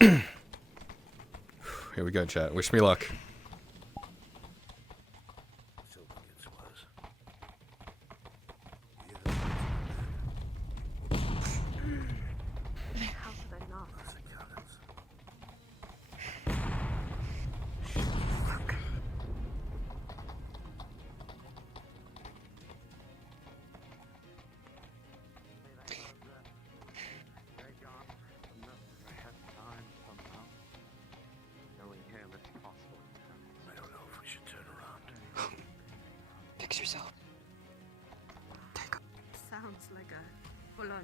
Here we go, chat. Wish me luck.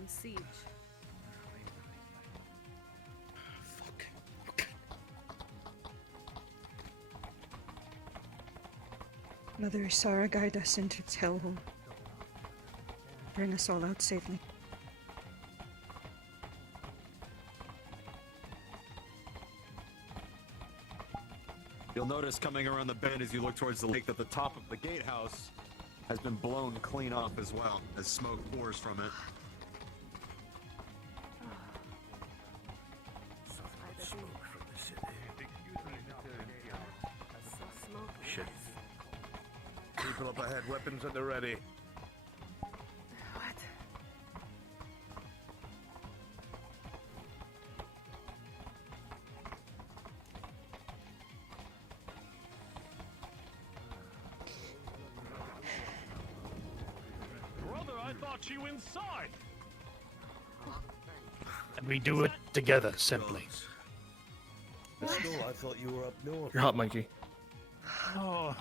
Siege. Fuck. Mother Isara, guide us into its hellhole. Bring us all out safely. You'll notice coming around the bend as you look towards the lake that the top of the gatehouse has been blown clean off as well, as smoke pours from it. People up ahead, weapons at the ready. What? Brother, I thought you inside. And we do it together, simply. Still, I thought you were up north. You're hot, monkey. Oh,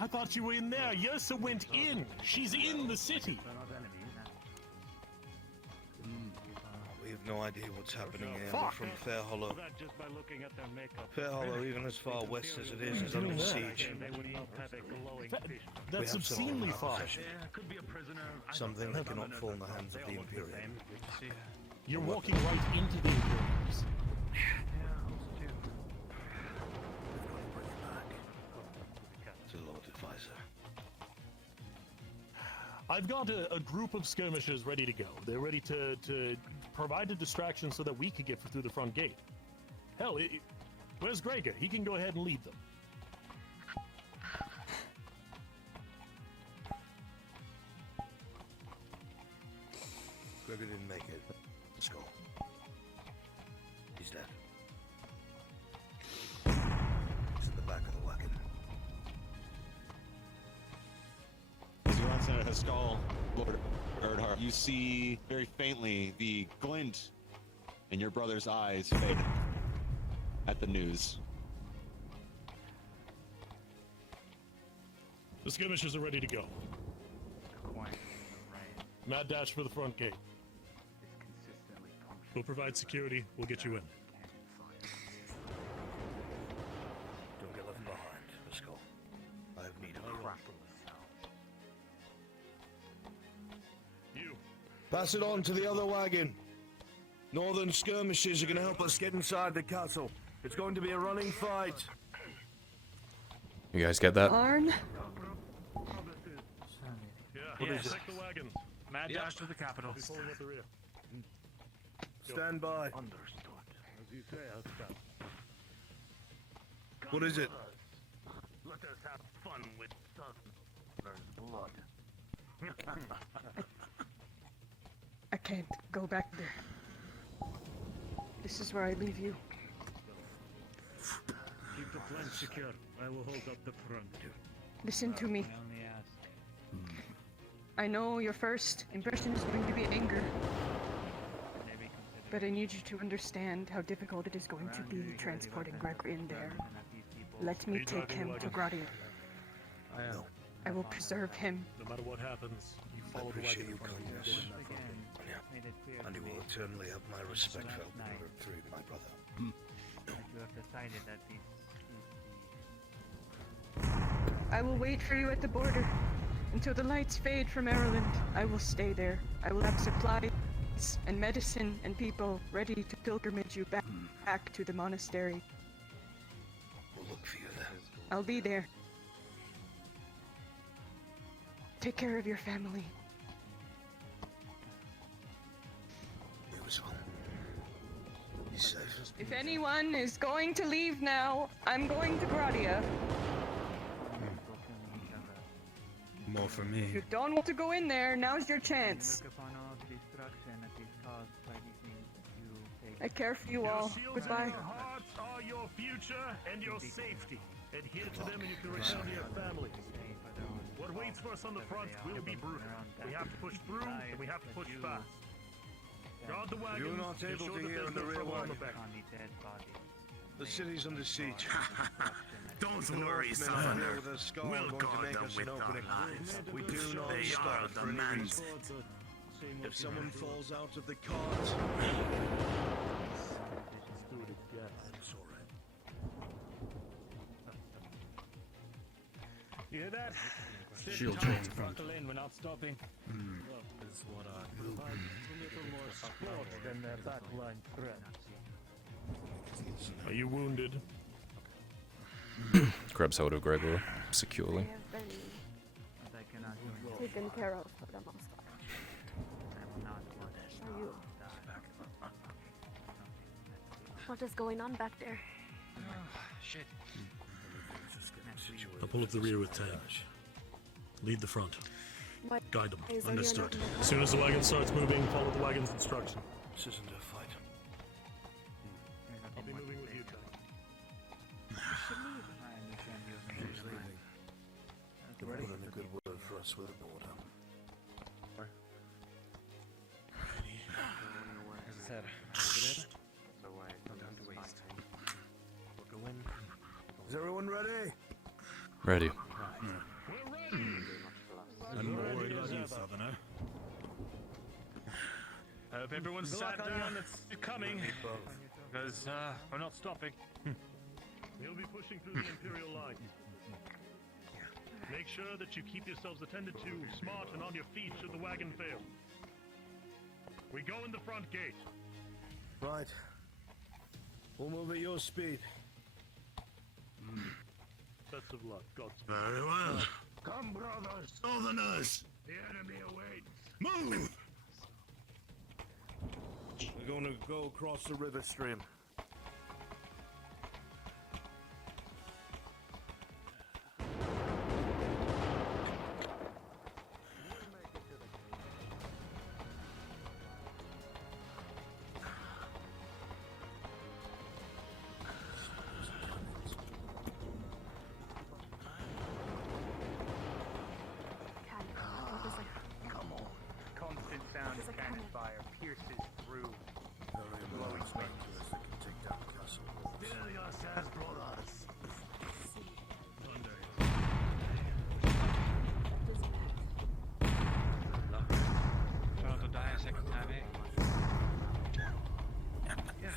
I thought you were in there. Yersa went in. She's in the city. We have no idea what's happening here. Fuck. We're from Fair Hollow. Just by looking at their makeup. Fair Hollow, even as far west as it is under siege. That's obscenely far. Something that cannot fall in the hands of the Imperium. You're walking right into the Imperiums. I've got a group of skirmishers ready to go. They're ready to provide a distraction so that we could get through the front gate. Hell, where's Gregor? He can go ahead and lead them. Gregor didn't make it. Let's go. He's dead. He's at the back of the wagon. As you glance at Haskell, Lord Erdhart, you see very faintly the glint in your brother's eyes fade at the news. The skirmishers are ready to go. Mad dash for the front gate. We'll provide security. We'll get you in. Don't get left behind, Haskell. I have need of You. Pass it on to the other wagon. Northern skirmishers are going to help us get inside the castle. It's going to be a running fight. You guys get that? Arn? What is it? Check the wagons. Mad dash to the capital. Pulling up the rear. Stand by. Understood. As you say, I'll What is it? Let us have fun with Southern's blood. I can't go back there. This is where I leave you. Keep the flank secure. I will hold up the front. Listen to me. I know your first impression is going to be anger. But I need you to understand how difficult it is going to be transporting Gregor in there. Let me take him to Gradia. No. I will preserve him. No matter what happens, you I follow the appreciate wagon. your kindness. Yeah. And you will eternally have my respect for helping me through my brother. You have decided that I will wait for you at the border. Until the lights fade from Maryland, I will stay there. I will have supplies and medicine and people ready to pilgrimage you back to the monastery. We'll look for you there. I'll be there. Take care of your family. You as well. Be safe. If anyone is going to leave now, I'm going to Gradia. More for If me. you don't want to go in there, now's your chance. Look upon all the destruction that is caused by the things that you take. I care for you all. Goodbye. Your hearts are your future and your safety. Adhere to them and you can return to your family. What waits for us on the front will be brutal. We have to push through and we have to push fast. Guard the wagons. You're not able ensure to that hear there's in the no rear trouble on wagon. the back. On the dead body. The city's under siege. Don't The worry, Northmen Southerner. here with a skull We'll going to guard make them us with an our opening. lives. We do not They are stop the for any man. reason. If someone falls out of the cart, It's alright. You hear that? Shield chain. We're not stopping. Is what I A little more sport than their backline threat. Are you wounded? Grabs hold of Gregor securely. I have been But I cannot do it. taken care of for the most part. I will not want it. Are you? What is going on back there? I'll pull up the rear with Triage. Lead the front. What Guide them. is Understood. As soon as the wagon starts moving, follow the wagon's instruction. this isn't a fight. I'll be moving with you, Ty. I understand you. He's leaving. They put in a good word for us with the border. Is everyone ready? Ready. I'm more worried about you, Southerner. I hope everyone's sat down that's coming, because we're not stopping. We'll be pushing through the Imperial line. Make sure that you keep yourselves attended to, smart, and on your feet should the wagon fail. We go in the front gate. Right. We'll move at your speed. Best of luck. Godspeed. Very well. Come, brothers. Southerners, The enemy awaits. move! We're going to go across the river stream. What is it? Constant sound of cannon fire pierces through. Glowing specters that can take down the castle.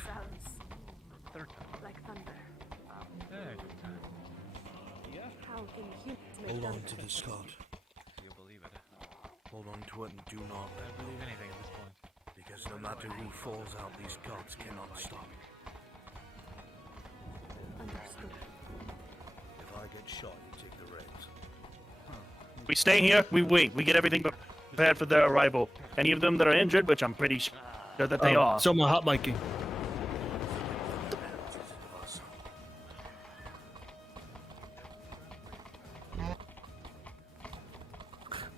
Sounds like thunder. How can humans make Hold on thunder? to this cart. Hold on to it and do not believe anything at this point. Because no matter who falls out, these carts cannot stop. Understood. If I get shot, you take the reins. We stay here, we wait, we get everything prepared for their arrival. Any of them that are injured, which I'm pretty sure that they are. So my hot miking.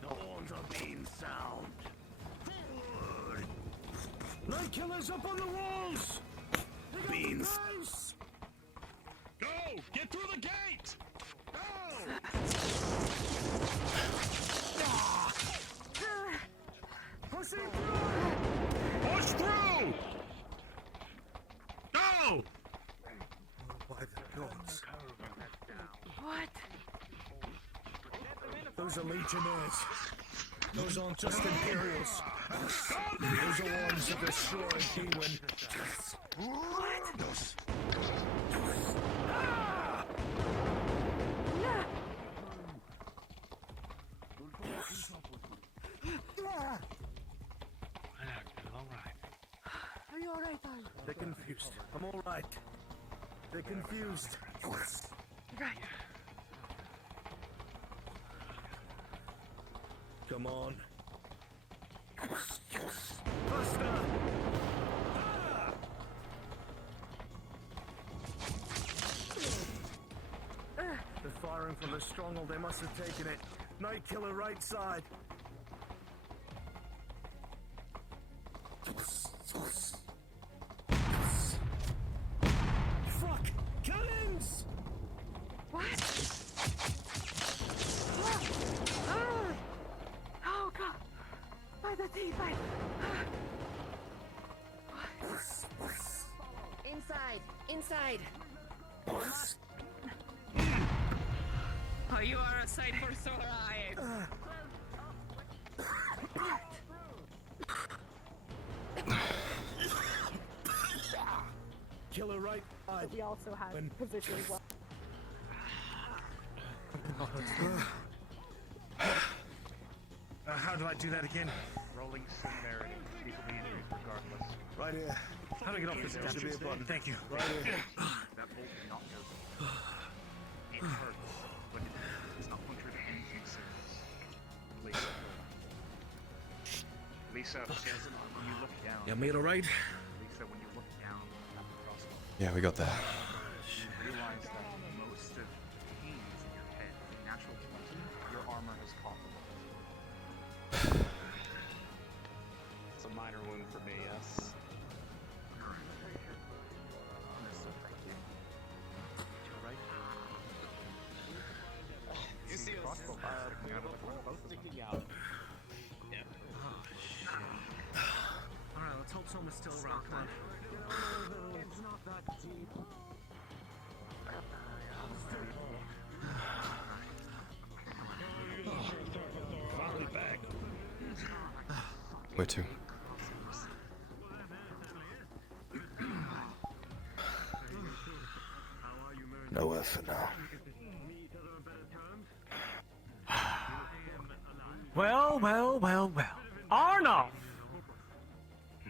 The horns are being sound. Forward! Night killers up on the walls! Beans! Go! Get through the gate! Pushing through! Push through! Go! By the gods. What? Those are legionnaires. Those aren't just Imperials. Those are ones that destroy Hewin. Are you alright, Arlo? They're confused. I'm all right. They're confused. Right. Come on. Faster! firing from the stronghold. They must have taken it. Night killer right side. Fuck! Killings! What? Oh, oh God! By the teeth, Inside! Inside! Oh, you are a sight for sore eyes. Killer right side. We also have position well. How do I do that again? Rolling severity. People be injuries regardless. Right here. How do I get off this There should be a statue? button. Thank you. Right here. That bolt did not go through. It hurts, but it's not punctured anything serious. Lisa, when you look down. You made alright? Lisa, when you look down at the crossbow, Yeah, we got that. you realize that most of the pains in your head, the natural 20, your armor has caught the bullet. It's a minor wound for me, yes. You see a crossbow sticking out of the front of both of them. Sticking out. Alright, let's hope someone's still around. Come on. It's not that deep. Finally back. Where to? Nowhere for now. Well. Arnold!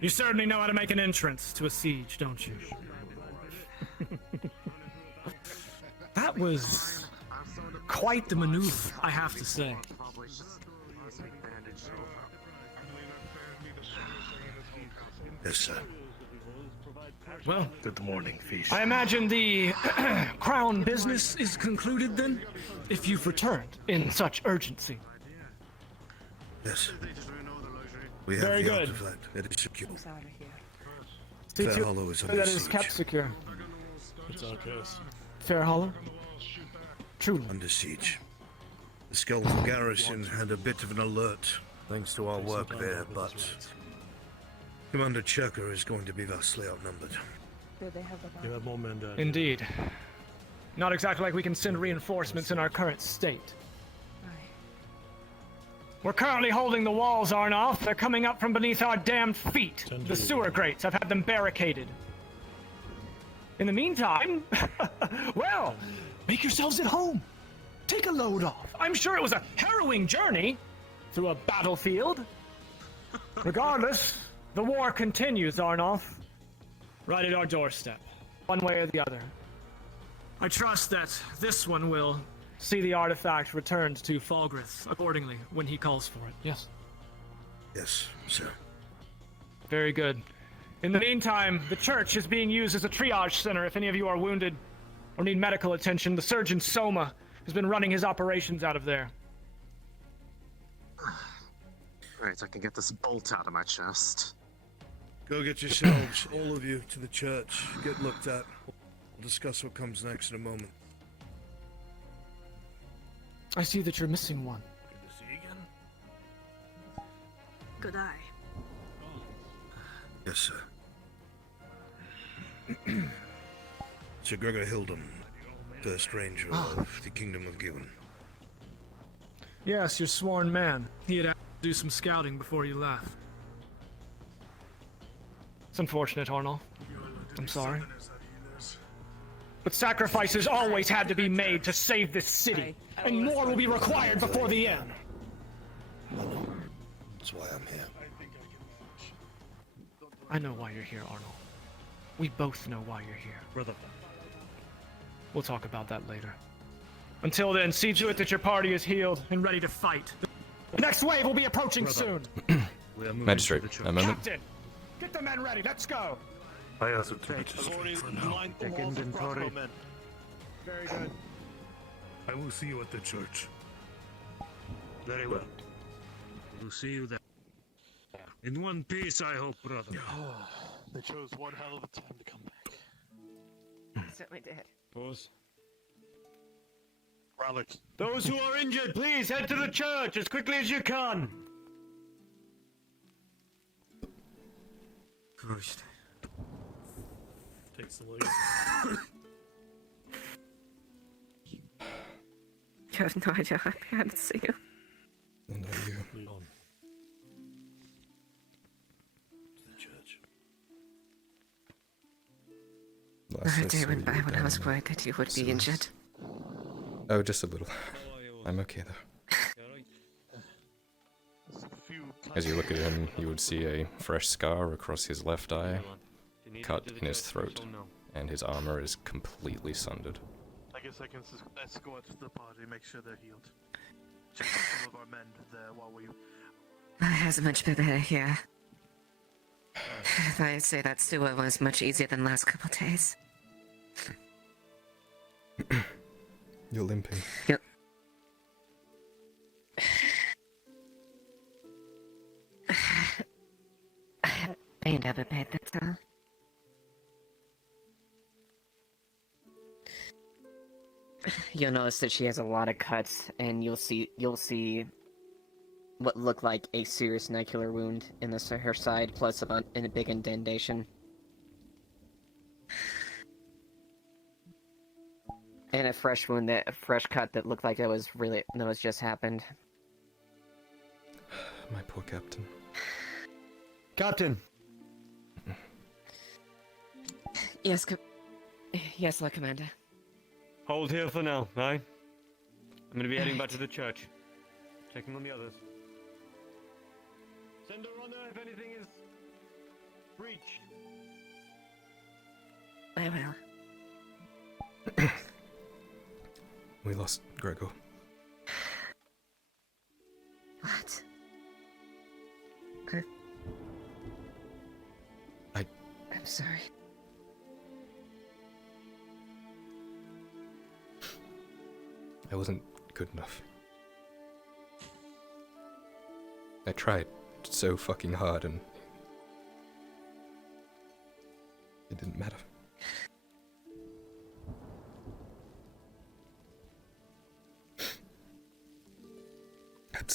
You certainly know how to make an entrance to a siege, don't you? That was quite the maneuver, I have to say. Yes, sir. Well, Good morning, Feast. I imagine the crown business is concluded then, if you've returned in such urgency. Yes. We have Very the good. artifact. It is secure. Who's out of here? See Fair to Hollow is it under that is siege. kept secure. It's our case. Fair Hollow? Truly. Under siege. The Skeletal Garrison had a bit of an alert, thanks to our work there, but Commander Checker is going to be vastly outnumbered. Do they have a You have more men down. Indeed. Not exactly like we can send reinforcements in our current state. We're currently holding the walls, Arnoff. They're coming up from beneath our damned feet. The sewer grates. I've had them barricaded. In the meantime, well, make yourselves at home. Take a load off. I'm sure it was a harrowing journey through a battlefield. Regardless, the war continues, Arnoff. Right at our doorstep, one way or the other. I trust that this one will see the artifact returned to Falgrith accordingly when he calls for it. Yes. Yes, sir. Very good. In the meantime, the church is being used as a triage center if any of you are wounded or need medical attention. The surgeon Soma has been running his operations out of there. Right, I can get this bolt out of my chest. Go get yourselves, all of you, to the church. Get looked at. We'll discuss what comes next in a moment. I see that you're missing one. Good to see you again. Good eye. Yes, sir. Sir Gregor Hildum, first ranger of the Kingdom of Given. Yes, your sworn man. He had asked to do some scouting before you left. It's unfortunate, Arnold. I'm sorry. But sacrifices always had to be made to save this city, and more will be required before the end. That's why I'm here. I know why you're here, Arnold. We both know why you're here. Brother. We'll talk about that later. Until then, see to it that your party is healed and ready to fight. The next wave will be approaching soon. Magistrate, a moment. Captain, get the men ready. Let's go. I also take Authorities line the Check walls of inventory. crossbowmen. Very good. I will see you at the church. Very well. We'll see you there. In one piece, I hope, brother. They chose one hell of a time to come back. Certainly did. Pause. Relic. Those who are injured, please head to the church as quickly as you can. Christ. Takes the lead. You have no idea how happy I am to see you. And not you. Lead on. To the church. Last Another I day saw went you by were when I down was in the worried that you would be sewers. injured. Oh, just a little. I'm okay though. As you look at him, you would see a fresh scar across his left eye, cut in his throat, and his armor is completely sundered. I guess I can escort the party, make sure they're healed. Check out some of our men there while we... Has much better here. I'd say that sewer was much easier than last couple days. You're limping. Yep. I ain't ever paid that all. You'll notice that she has a lot of cuts, and you'll see what look like a serious nuclear wound in her side, plus in a big indentation. And a fresh wound, a fresh cut that looked like that was just happened. My poor captain. Captain. Yes, yes, Lord Commander. Hold here for now, aye? I'm gonna be heading back to the church. Checking on the others. Send her on there if anything is breached. I will. We lost Gregor. What? I'm sorry. I wasn't good enough. I tried so fucking hard and it didn't matter.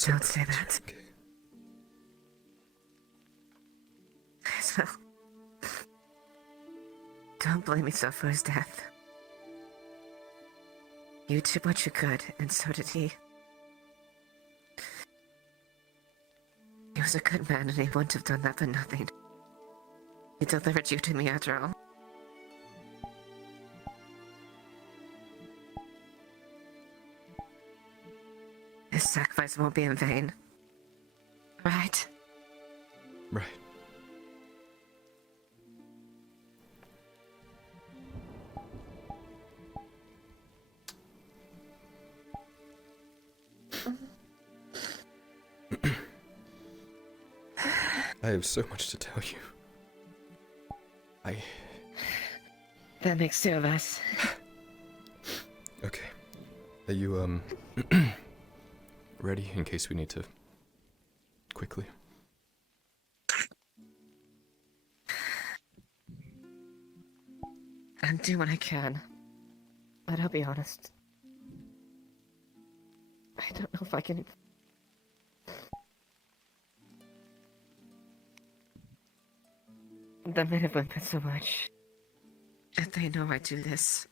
Don't say that. Okay. As well. Don't blame yourself for his death. You did what you could, and so did he. He was a good man, and he wouldn't have done that for nothing. He delivered you to me after all. His sacrifice won't be in vain. Right? Right. I have so much to tell you. That makes two of us. Okay. Are you, ready in case we need to... quickly? I'm doing what I can. But I'll be honest. I don't know if I can... The men have whimpered so much. If they know I do this...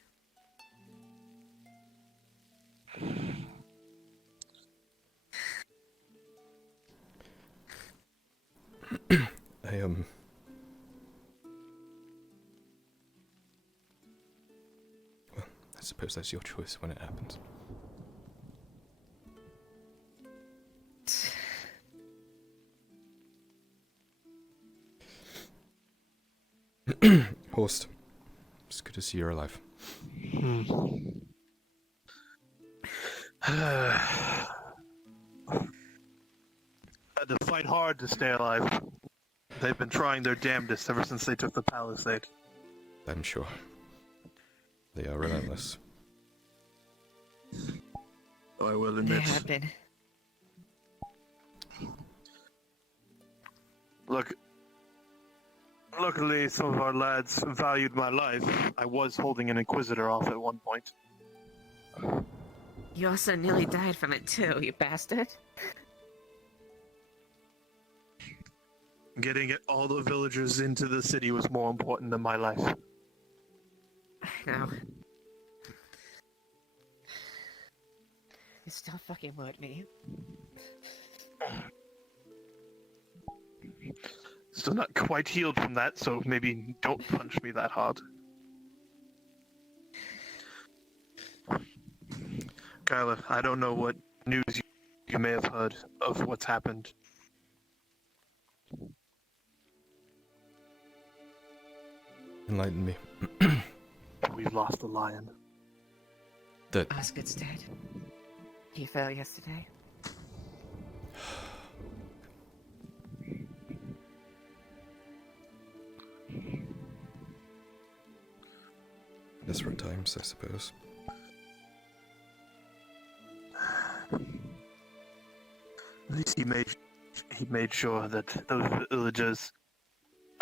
Well, I suppose that's your choice when it happens. Horst, it's good to see you're alive. Had to fight hard to stay alive. They've been trying their damnedest ever since they took the palisade. I'm sure. They are relentless. I will They admit. have been. Look, luckily some of our lads valued my life. I was holding an Inquisitor off at one point. You also nearly died from it too, you bastard. Getting all the villagers into the city was more important than my life. I know. You still fucking want me. Still not quite healed from that, so maybe don't punch me that hard. Kyler, I don't know what news you may have heard of what's happened. Enlighten me. We've lost the lion. That Osgood's dead. He fell yesterday. desperate times, I suppose. At least he made sure that those villagers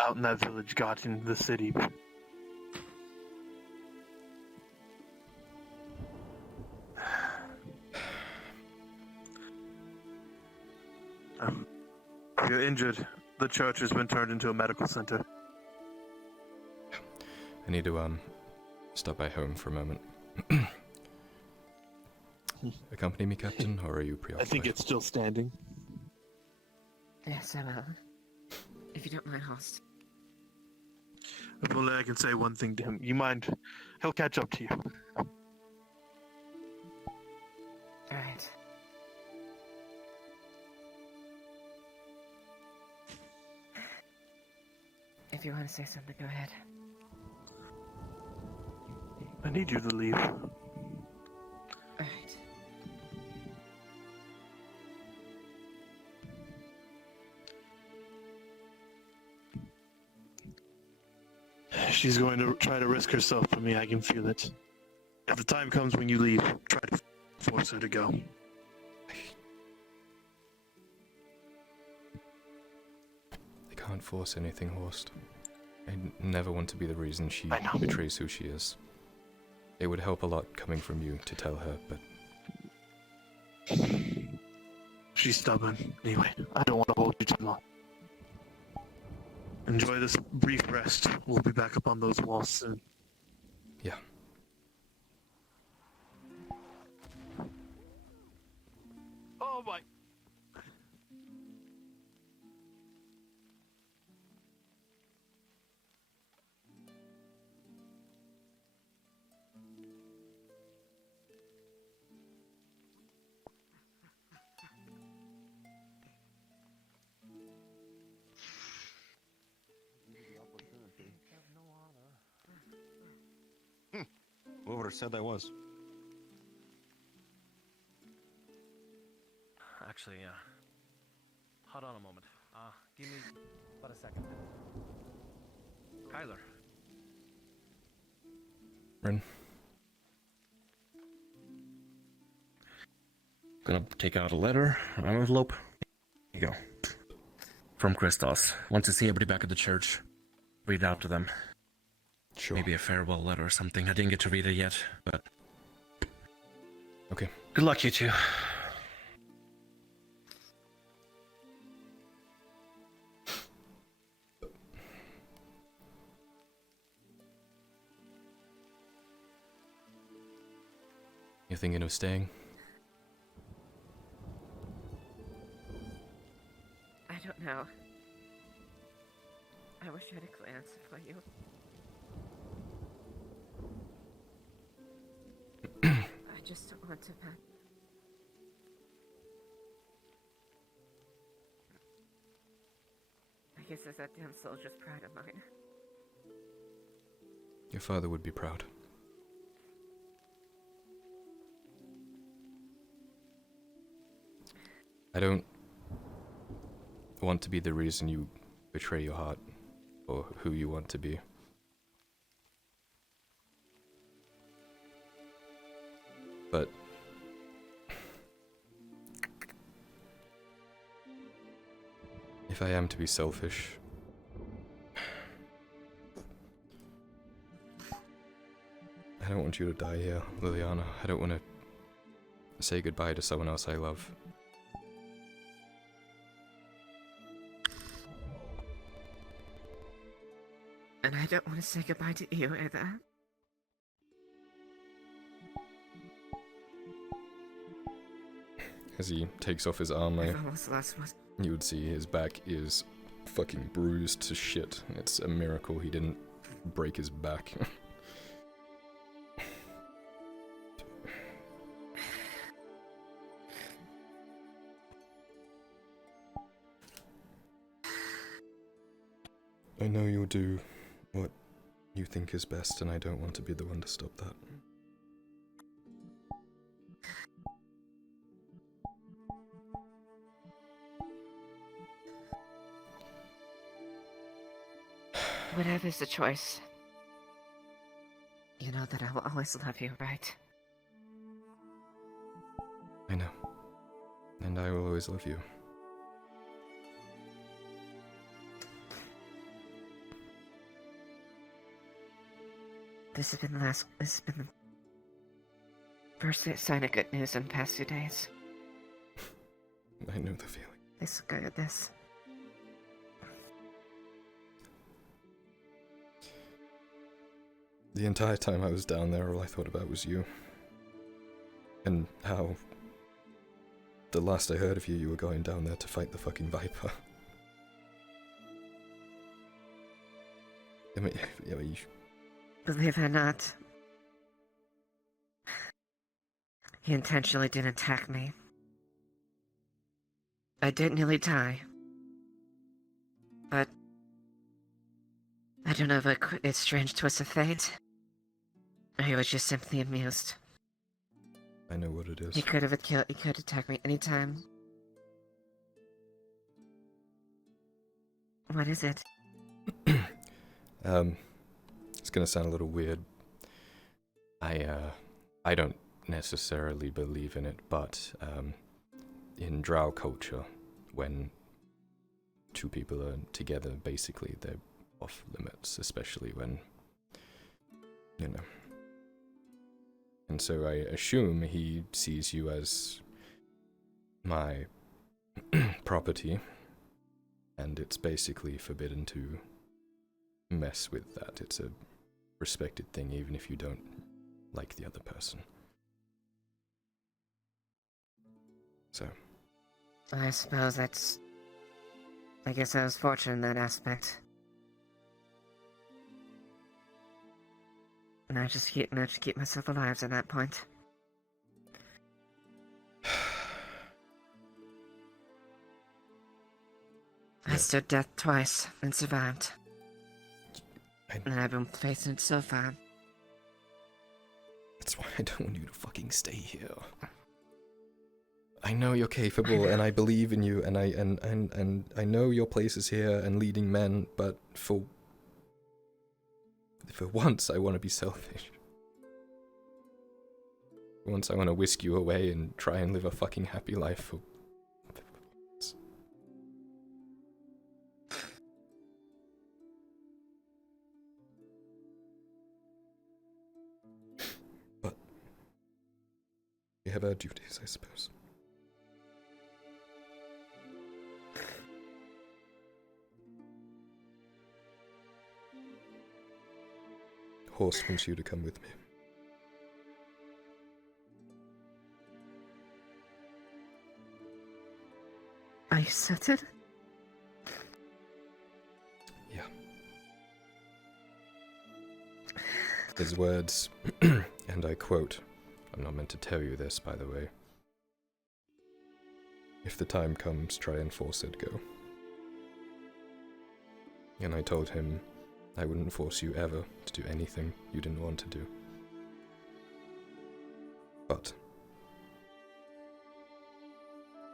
out in that village got into the city. If you're injured, the church has been turned into a medical center. I need to stop by home for a moment. Accompany me, Captain, or are you preoccupied? I think it's still standing. Yes, I will. If you don't mind, host. If only I can say one thing to him. You mind? He'll catch up to you. Alright. If you want to say something, go ahead. I need you to leave. Alright. She's going to try to risk herself for me, I can feel it. If the time comes when you leave, try to force her to go. I can't force anything, Horst. I never want to be the reason she betrays who she is. It would help a lot coming from you to tell her, but... She's stubborn. Anyway, I don't want to hold you too long. Enjoy this brief rest. We'll be back up on those walls soon. Yeah. Oh my... Who would have said I was? Actually, hold on a moment. Give me about a second. Kyler. Ren. Gonna take out a letter, an envelope. Here you go. From Christos. Want to see everybody back at the church. Read out to them. Sure. Maybe a farewell letter or something. I didn't get to read it yet, but... Okay. Good luck, you two. You thinking of staying? I don't know. I wish I had a clear answer for you. I just don't want to, Pat. I guess it's that damn soldier's pride of mine. Your father would be proud. I don't want to be the reason you betray your heart, or who you want to be. But If I am to be selfish, I don't want you to die here, Liliana. I don't want to say goodbye to someone else I love. And I don't want to say goodbye to you either. As he takes off his armor, I've almost lost one. you would see his back is fucking bruised to shit. It's a miracle he didn't break his back. I know you'll do what you think is best, and I don't want to be the one to stop that. Whatever's the choice, you know that I will always love you, right? I know. And I will always love you. This has been the first sign of good news in the past few days. I know the feeling. Let's go at this. The entire time I was down there, all I thought about was you. And how... the last I heard of you, you were going down there to fight the fucking Viper. I mean, you... Believe it or not, he intentionally didn't attack me. I did nearly die. But I don't know if it's strange twist of fate, or he was just simply amused. I know what it is. He could have attacked me anytime. What is it? It's gonna sound a little weird. I don't necessarily believe in it, but, in Drow culture, when two people are together, basically they're off limits, especially when, you know. And so I assume he sees you as my property, and it's basically forbidden to mess with that. It's a respected thing, even if you don't like the other person. So. I suppose that's... I guess I was fortunate in that aspect. And I just managed to keep myself alive at that point. I stood death twice and survived. And I've been facing it so far. That's why I don't want you to fucking stay here. I know you're capable, and I believe in you, and I know your place is here and leading men, but for once I want to be selfish. For once I want to whisk you away and try and live a fucking happy life for once. But we have our duties, I suppose. Horse wants you to come with me. Are you certain? Yeah. His words, and I quote, I'm not meant to tell you this, by the way. If the time comes, try and force it, go. And I told him I wouldn't force you ever to do anything you didn't want to do. But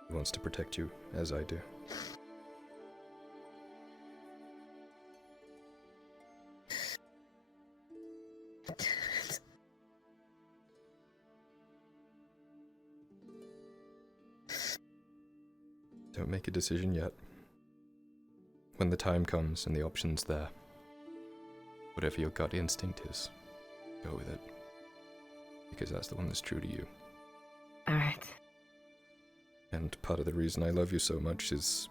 he wants to protect you, as I do. Don't make a decision yet. when the time comes and the option's there, whatever your gut instinct is, go with it. Because that's the one that's true to you. Alright. And part of the reason I love you so much is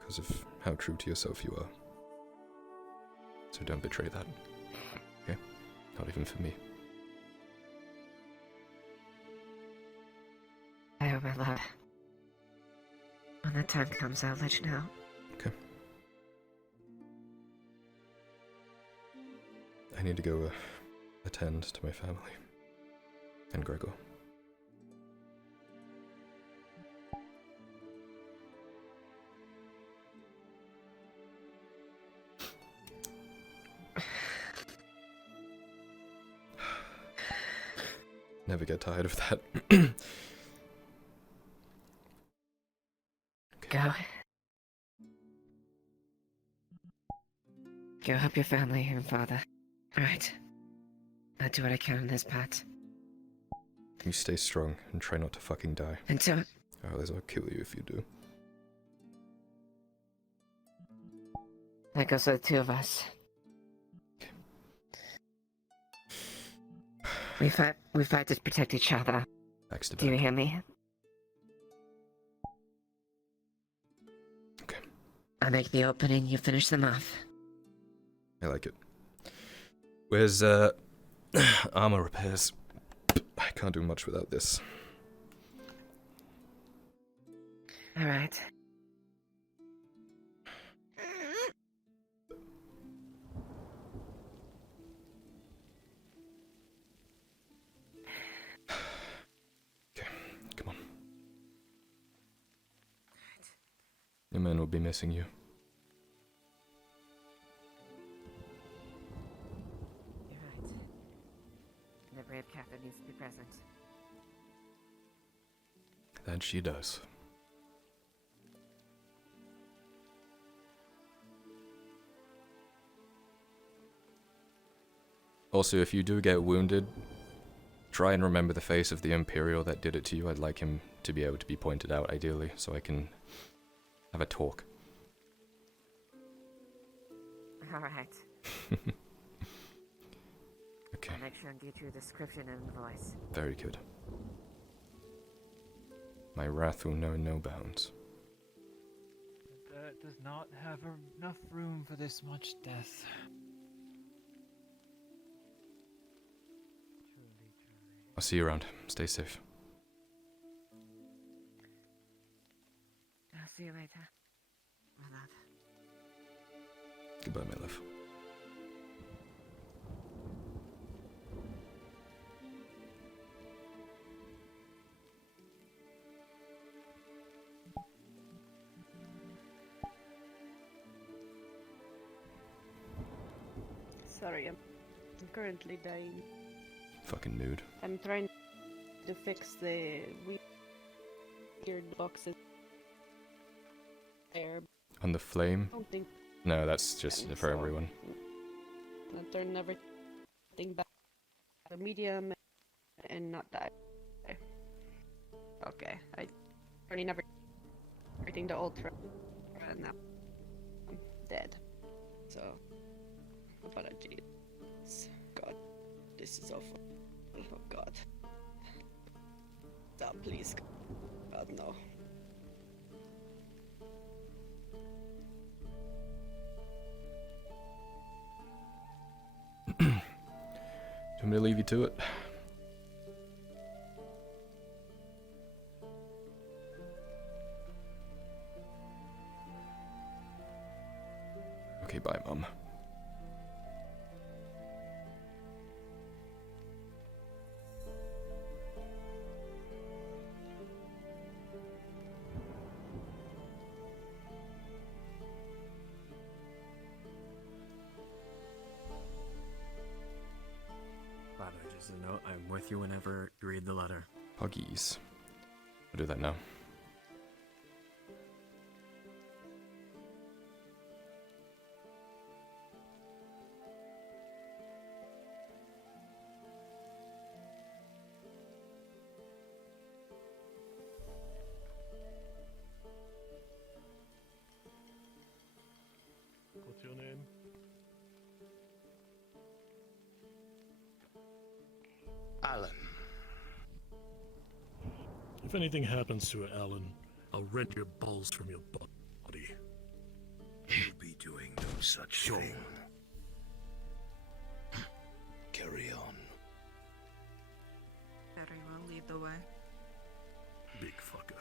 because of how true to yourself you are. So don't betray that. Okay? Not even for me. I hope I love. When that time comes, I'll let you know. Okay. I need to go attend to my family. And Gregor. Never get tired of that. Go. Go help your family and father. Alright. I'll do what I can on this part. You stay strong and try not to fucking die. Until... Or else I'll kill you if you do. That goes for the two of us. We fight to protect each other. Do you hear me? Okay. I make the opening, you finish them off. I like it. Where's, armor repairs? I can't do much without this. Alright. Okay, come on. Your men will be missing you. You're right. The brave captain needs to be present. That she does. Also, if you do get wounded, try and remember the face of the Imperial that did it to you. I'd like him to be able to be pointed out, ideally, so I can have a talk. Alright. Okay. I'll make sure and get you a description and voice. Very good. My wrath will know no bounds. The dirt does not have enough room for this much death. I'll see you around. Stay safe. I'll see you later. My love. Goodbye, my love. Sorry, I'm currently dying. Fucking mood. I'm trying to fix the weird boxes there. On the flame? I don't think No, that's just for everyone. I'll turn everything back to medium and not die. Okay, I turning everything to ultra and now I'm dead. So, apologies. God, this is awful. Oh God. Stop, please. God, no. Do you want me to leave you to it? Okay, bye, Mum. By the way, just a note, I'm with you whenever you read the letter. Huggies. I'll do that now. What's your name? Alan. If anything happens to Alan, I'll rent your balls from your body. You'll be doing no such thing. Carry on. Very well, lead the way. Big fucker.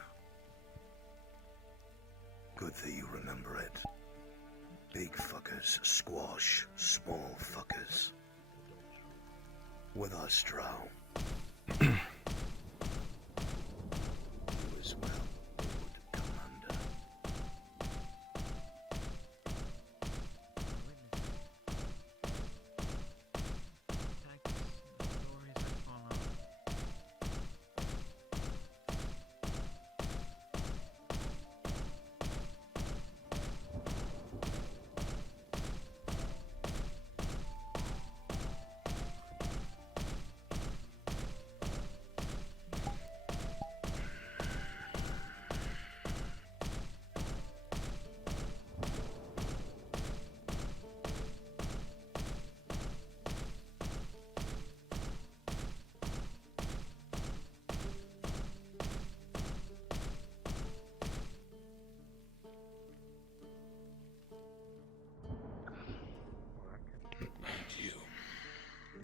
Good that you remember it. Big fuckers squash small fuckers. With us, Drow. You as well, Lord Commander.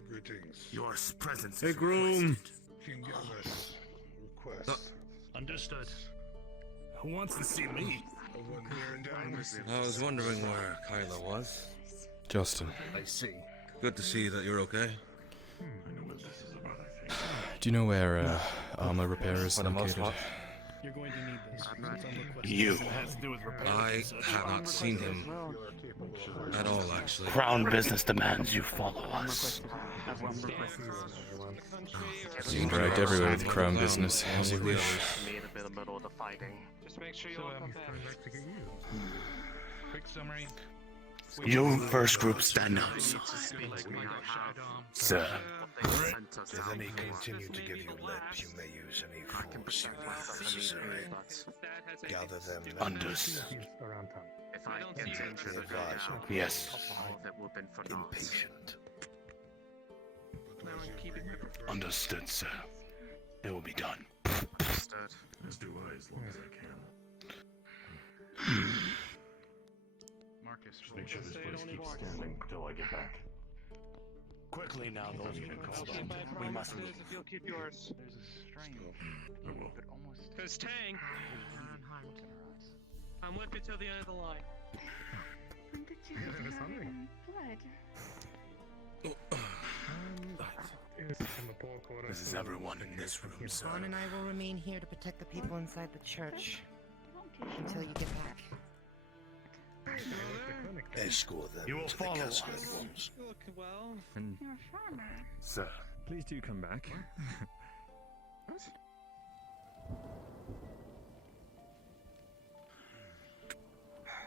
Greetings. Your presence Hey, is groom. Can give us request. Understood. Who wants to see me? I was wondering where Kyler was. Justin. I see. Good to see that you're okay. Do you know where armor repair is located? You're going to need this. You. It has to do with repair. I have not seen him at all, actually. Crown business demands you follow us. You can drag everywhere with crown business, as you wish. Made a bit of middle of the fighting. Just make sure you all come back. Quick summary. You first group stand up. Sir. If any continue to give you lip, you may use any force you need necessary. Gather them. Understood. If I get injured, Yes. Impatient. Understood, sir. It will be done. Understood. As do I, as long as I can. Marcus, Just make sure this place keeps standing until I get back. Quickly now, those have been called on. We must move. If you'll keep yours. There's a strain. I will. But almost. Cause Tang, I'm with you till the end of the line. When did you get blood? This is everyone in this room, sir. Vaughn and I will remain here to protect the people inside the church until you get back. Escort them You will to the follow castle us. at once. Look, well, And You're a farmer. sir, please do come back.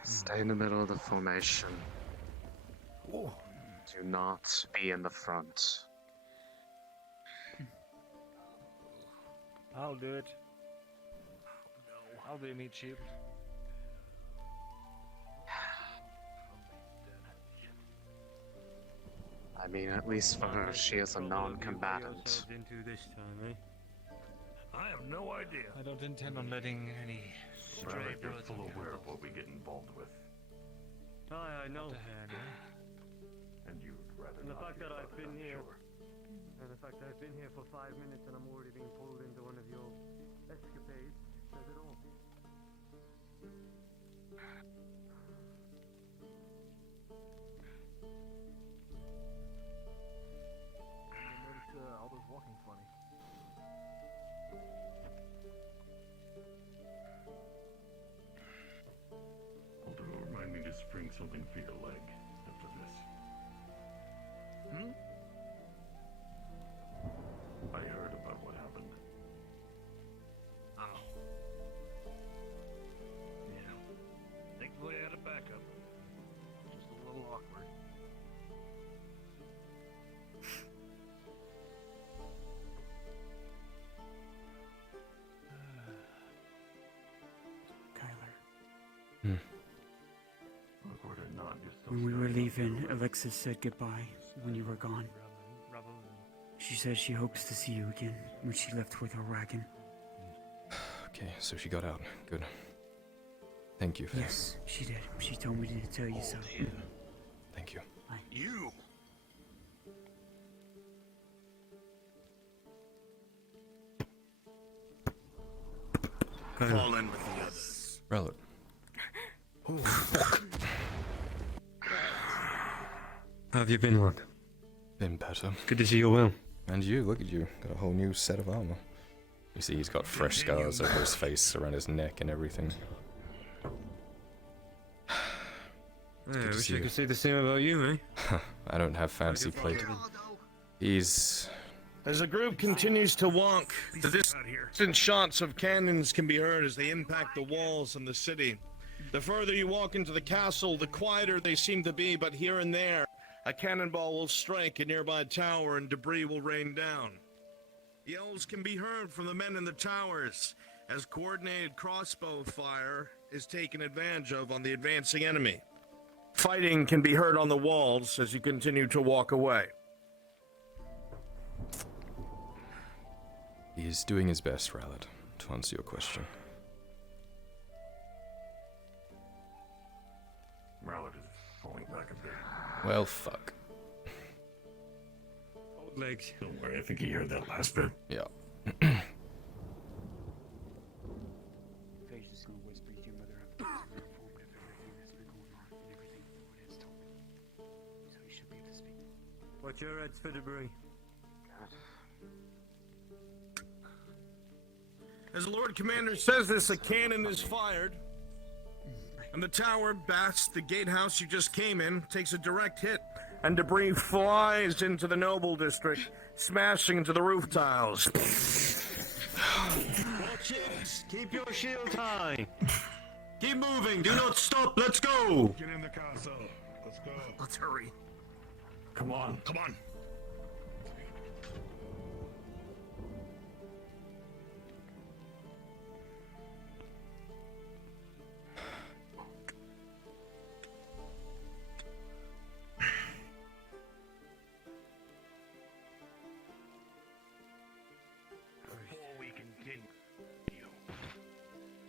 Stay in the middle of the formation. Do not be in the front. I'll do it. I'll be meat sheep. I mean, at least for her, she is a non-combatant. Into this time, eh? I have no idea. I don't intend on letting any stray You're bullets full aware of what we get involved with. I know. And you'd rather And the not fact be that I've bothered, been I'm here, sure. and the fact that I've been here for 5 minutes and I'm already being pulled into one of your escapades says it all. I noticed all those walking funny. Although, remind me to spring something for your leg after this. I heard about what happened. Oh. Yeah. Thankfully I had a backup. Just a little awkward. Kyler. Awkward or not, you're still When we were leaving, Alexis said goodbye when you were gone. She says she hopes to see you again when she left with her wagon. Okay, so she got out. Good. Thank you. Yes, she did. She told me to tell you so. Thank you. Bye. You! Fall in with the others. Relic. How have you been, lad? Been better. Good to see you well. And you, look at you. Got a whole new set of armor. You see he's got fresh scars over his face, around his neck and everything. Yeah, I wish I could say the same about you, eh? I don't have fancy plate. He's... As the group continues to walk, the distant shots of cannons can be heard as they impact the walls and the city. The further you walk into the castle, the quieter they seem to be, but here and there, a cannonball will strike a nearby tower and debris will rain down. Yells can be heard from the men in the towers as coordinated crossbow fire is taken advantage of on the advancing enemy. Fighting can be heard on the walls as you continue to walk away. He's doing his best, Rallet, to answer your question. Rallet is falling back a bit. Well, fuck. Old legs. Don't worry, I think you heard that last bit. Yeah. Faye's just gonna whisper to your mother I'm informed of everything that's been going on and everything Lord has told me. So you should be able to speak. Watch your heads for debris. As the Lord Commander says this, a cannon is fired, and the tower, past the gatehouse you just came in, takes a direct hit, and debris flies into the noble district, smashing into the roof tiles. Watch it! Keep your shield high! Keep moving! Do not stop! Let's go! Get in the castle. Let's go. Let's hurry. Come on. Come on. Before we continue,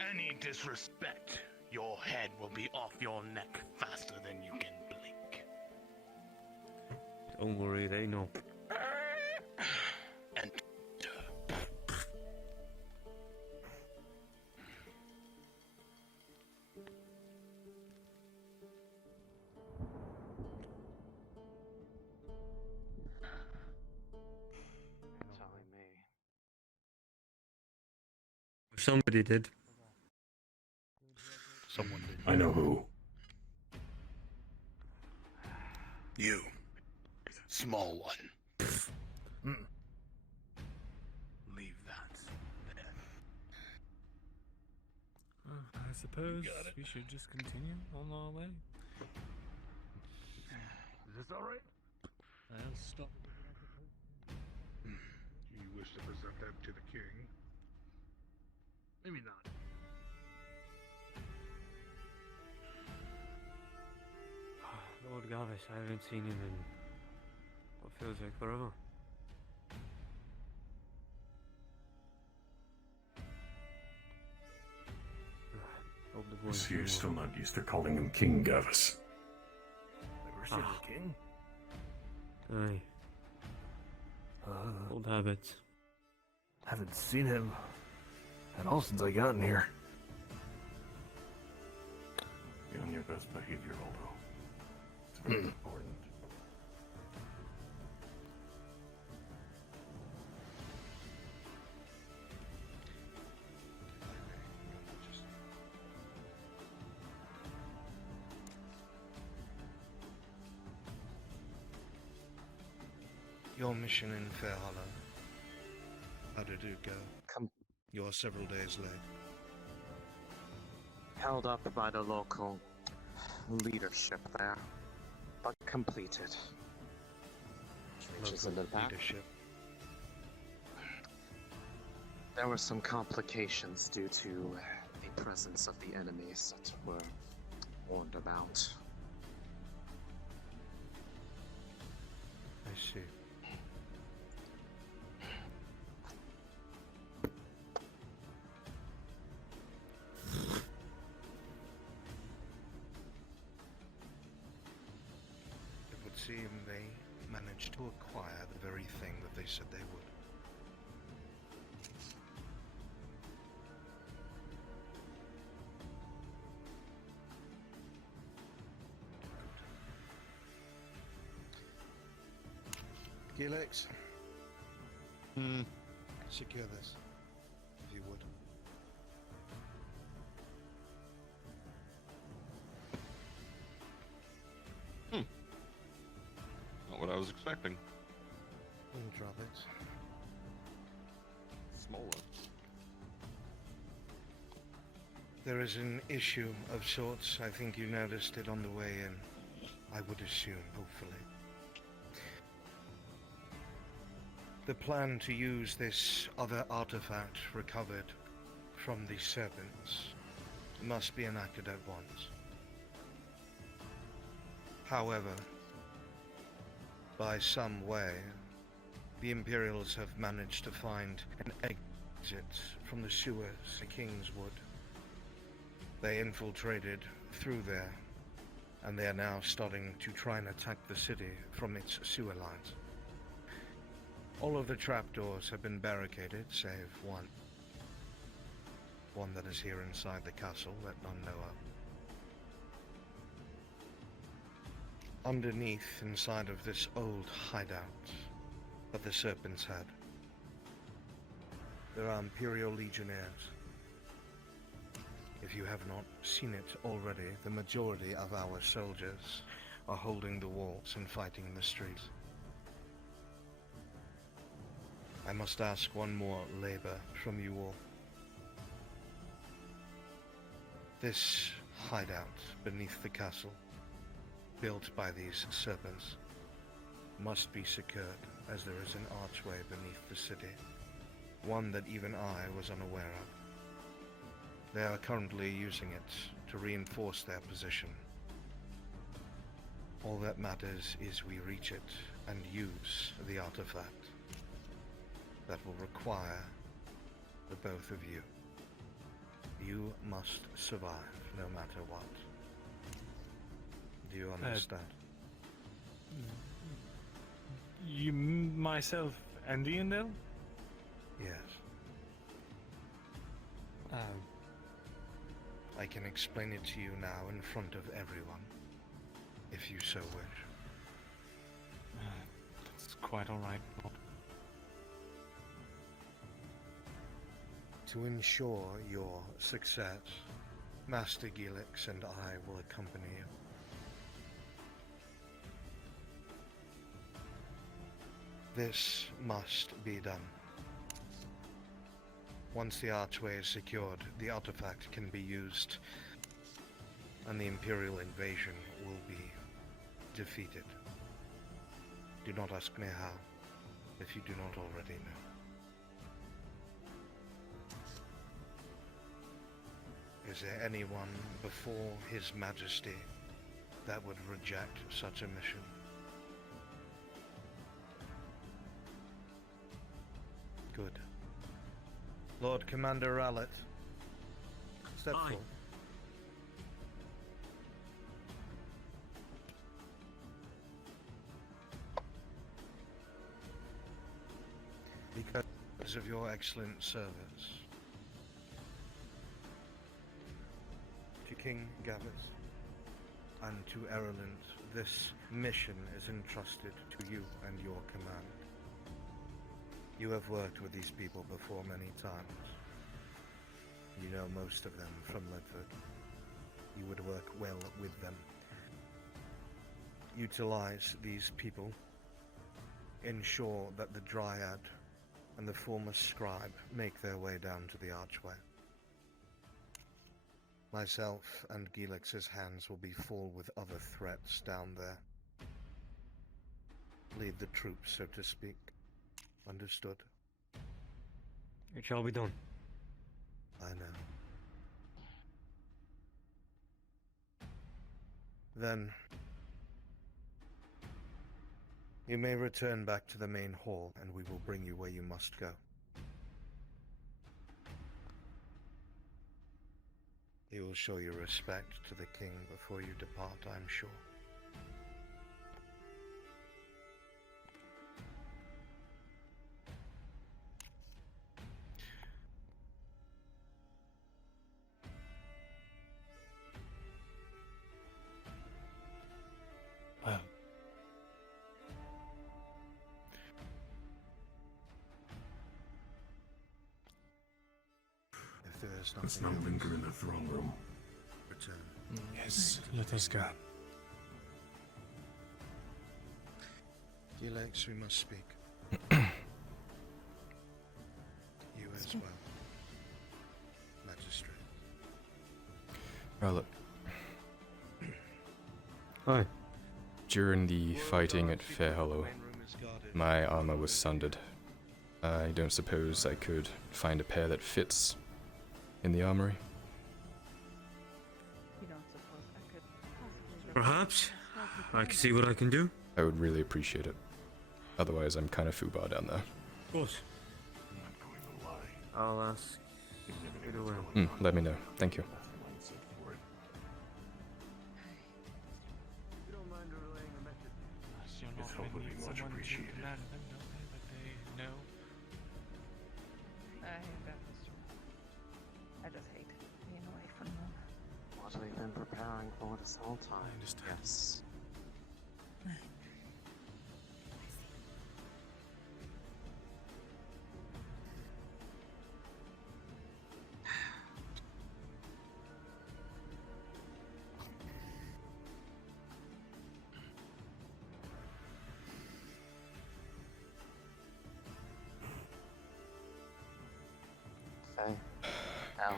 any disrespect, your head will be off your neck faster than you can blink. Don't worry, they know. And Somebody did. someone did. I know who. You. Small one. Leave that there. I suppose we should just continue on our way. Is this alright? I'll stop. You wish to present that to the king? Maybe not. Lord Gavis, I haven't seen him in what feels like forever. Hope the I boys see you're do still well. not used to calling him King Gavis. Mercy of the king? Aye. Old habits. Haven't seen him at all since I got in here. Be on your best behavior, Aldo. It's very important. Your mission in Fair Hollow. How did it go? You're several days late. Held up by the local leadership there, but completed. Which is in the back. Leadership. There were some complications due to the presence of the enemies that were warned about. I see. It would seem they managed to acquire the very thing that they said they would. Gilix? Secure this, if you would. Not what I was expecting. And drop it. Smaller. There is an issue of sorts. I think you noticed it on the way in. I would assume, hopefully. The plan to use this other artifact recovered from the serpents must be enacted at once. However, by some way, the Imperials have managed to find an exit from the sewers to Kingswood. They infiltrated through there, and they are now starting to try and attack the city from its sewer lines. All of the trapdoors have been barricaded, save one. One that is here inside the castle that none know of. Underneath, inside of this old hideout that the serpents had, there are Imperial Legionnaires. If you have not seen it already, the majority of our soldiers are holding the walls and fighting in the streets. I must ask one more labor from you all. This hideout beneath the castle, built by these serpents, must be secured, as there is an archway beneath the city, one that even I was unaware of. They are currently using it to reinforce their position. All that matters is we reach it and use the artifact. That will require the both of you. You must survive, no matter what. Do you understand? You, myself, and Iandel? Yes. I can explain it to you now in front of everyone, if you so wish. That's quite alright. To ensure your success, Master Gilix and I will accompany you. This must be done. Once the archway is secured, the artifact can be used, and the Imperial invasion will be defeated. Do not ask me how, if you do not already know. Is there anyone before His Majesty that would reject such a mission? Good. Lord Commander Rallet, step forward. Because of your excellent service to King Gavus and to Erland, this mission is entrusted to you and your command. You have worked with these people before many times. You know most of them from Ledford. You would work well with them. Utilize these people. Ensure that the Dryad and the former scribe make their way down to the archway. Myself and Gilix's hands will be full with other threats down there. Lead the troops, so to speak. Understood? It shall be done. I know. Then, You may return back to the main hall, and we will bring you where you must go. You will show your respect to the king before you depart, I'm sure. Well, If there's Let's nothing not else, linger in the throne room. return. yes, let us go. Felix, we must speak. You as well. Magistrate. Well, Hi. during the fighting at Fairhollow, my armor was sundered. I don't suppose I could find a pair that fits in the armory. Perhaps. I can see what I can do. I would really appreciate it. Otherwise, I'm kind of foobar down there. Of course. I'll ask. Either way. Let me know. Thank you. His help would be much appreciated. That they know. I hate that. I just hate being away from them. What have we been preparing for this whole time? Yes. Okay. Now,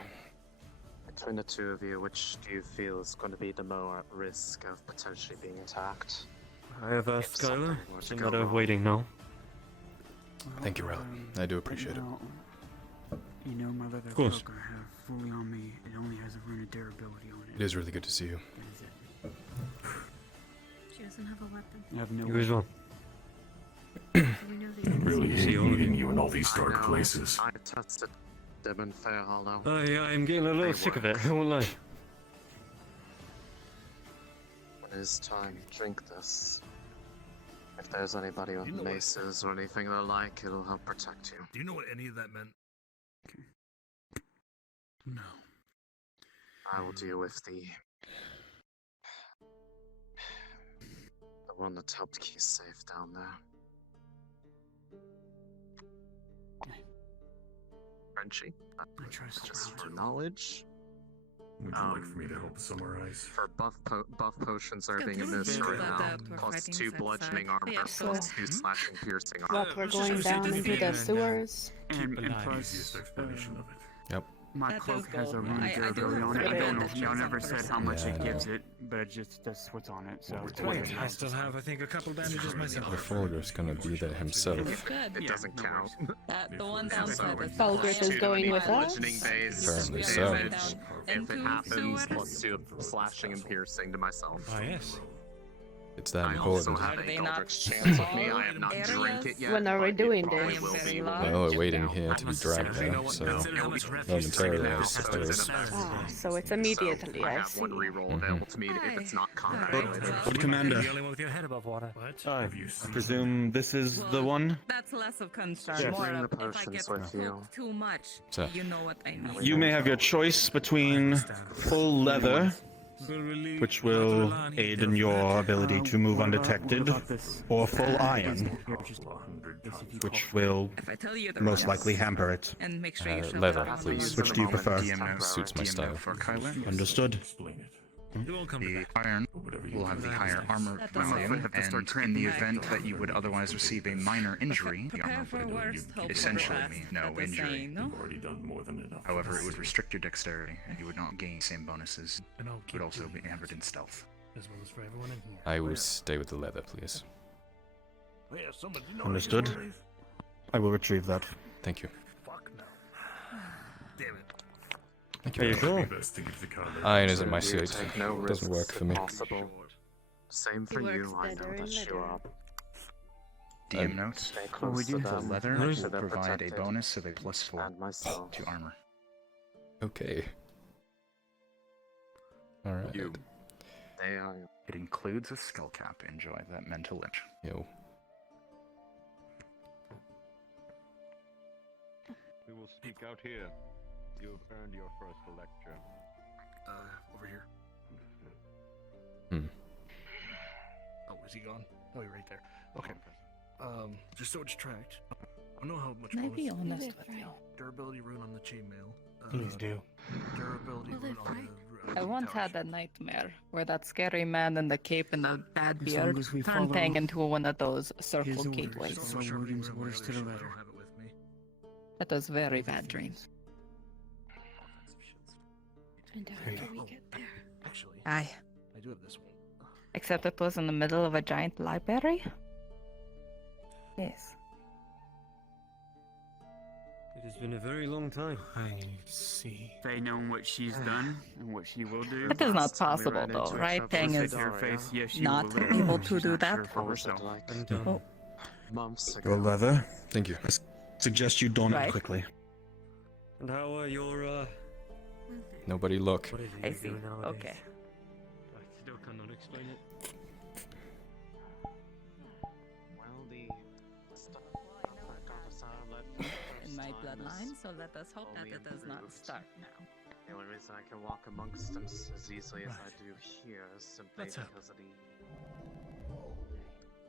between the two of you, which do you feel is going to be the more at risk of potentially being attacked? I have asked If something Skylar. were It's to a go matter of wrong. waiting now. Thank you, Rel. I do appreciate it. You know, my leather course. cloak I have fully on me. It only has a rune of durability on it. It is really good to see you. That is it. She doesn't have a weapon. I have no You as well. So we know the Really See hate all of meeting you. you in all these I dark know, places. I tested them in Fairhollow. I'm getting a little sick of it, I won't lie. When it is time, drink this. If there's anybody with You know what- maces or anything the like, it'll help protect you. Do you know what any of that meant? No. I will deal with the one that helped keep safe down there. Frenchie, I trust just you. for knowledge. Would you like for me to help summarize? For buff potions are being Can we administered think right about now, that? We're plus fighting 2 side bludgeoning side. armor, Yeah, plus so- 2 slashing piercing armor. What, we're going down into the sewers? And Easiest plus, explanation of it. Yep. my That cloak does has go. a rune I of do durability on it. I remember don't know that if y'all shows never up said first. how much Yeah, it I gives know. it, but it just that's what's on it. So That's whatever. right. I still have, I think, a couple bandages myself. The Folger's gonna be there himself. It Yeah, doesn't no count. The one Yeah, so downside is Folgers is going with us? bludgeoning base, Apparently damage, so. if it Into happens, sewers. plus 2 of slashing and piercing to myself. Ah, yes. It's that I also important. have Are a they not Eldritch chance with me. I all have not areas? drank it yet. When are we but doing it probably this? will Very be large. when Well, we're waiting here to be dragged necessarily. there, so Considering how much refuse momentarily, there I is. suppose. Ah, so it's immediately, I I have see. one reroll available to me if it's not combat Alright, related. well, But Commander. The only one with your head above water. What? I Have you seen presume this is the one? That's less of concern. Yes. More Bring of the if I potions get with you. cooked too much, So- you know what I mean. You may have your choice between full leather, which will aid in your ability to move undetected, or full iron, which will If I tell you the most rest likely hamper it. and make sure you show leather, that please. Which do you prefer? Suits my style. For Kyler, Understood. Explain it. You won't come to the that. iron Whatever you will have the think. higher armor That doesn't value, matter. and in the event that you would otherwise receive a minor injury, the Prepare armor for would worst, hope for essentially best. mean no That they're injury. saying, no? You've already done more than enough. However, it would restrict your dexterity, and you would not gain same bonuses. And I'll It keep would also be doing hampered in stealth. as well as for everyone in here. I will stay with the leather, please. Understood. I will retrieve that. Thank you. Fuck no. Damn it. Thank you. There you very go. Best to give the Kyler Iron isn't my You suit. take no Doesn't risks work for me. if possible. Same for He you, works I know better in that you leather. are. DM notes. Stay close to The them, leather make sure will they're provide a protected, bonus of a +4 and myself. to armor. Okay. Alright. They are. It includes a skull cap. Enjoy that mental image. Yo. We will speak out here. You have earned your first lecture. Over here. Hmm. Oh, is he gone? Oh, you're right there. Okay. Just so it's tracked. I don't know how much Can I be bonus- honest with you? Durability rune on the chainmail. Please do. Durability rune on the. I once had a nightmare where that scary man in the cape and the bad As long beard as we turned follow thing into one of those his circle orders. gateways. Follow William's orders to the letter. That was very bad dreams. Find out after we get there. Actually, Aye. I do have this one. Except it was in the middle of a giant library? Yes. It has been a very long time. I see. They know what she's done and what she will do. It is not possible though, right? Thing is not able to do that. Oh. Months ago. Your leather. Thank you. I suggest you don Right. it quickly. And how are your, Nobody look. What is it I you see. do nowadays? Okay. I still cannot explain it. Well, the stuff that got us out of that for the In first my time bloodline, is so let us hope that only it does not improved. start now. The only reason I can walk amongst them as easily as I do here is simply Let's have- because of the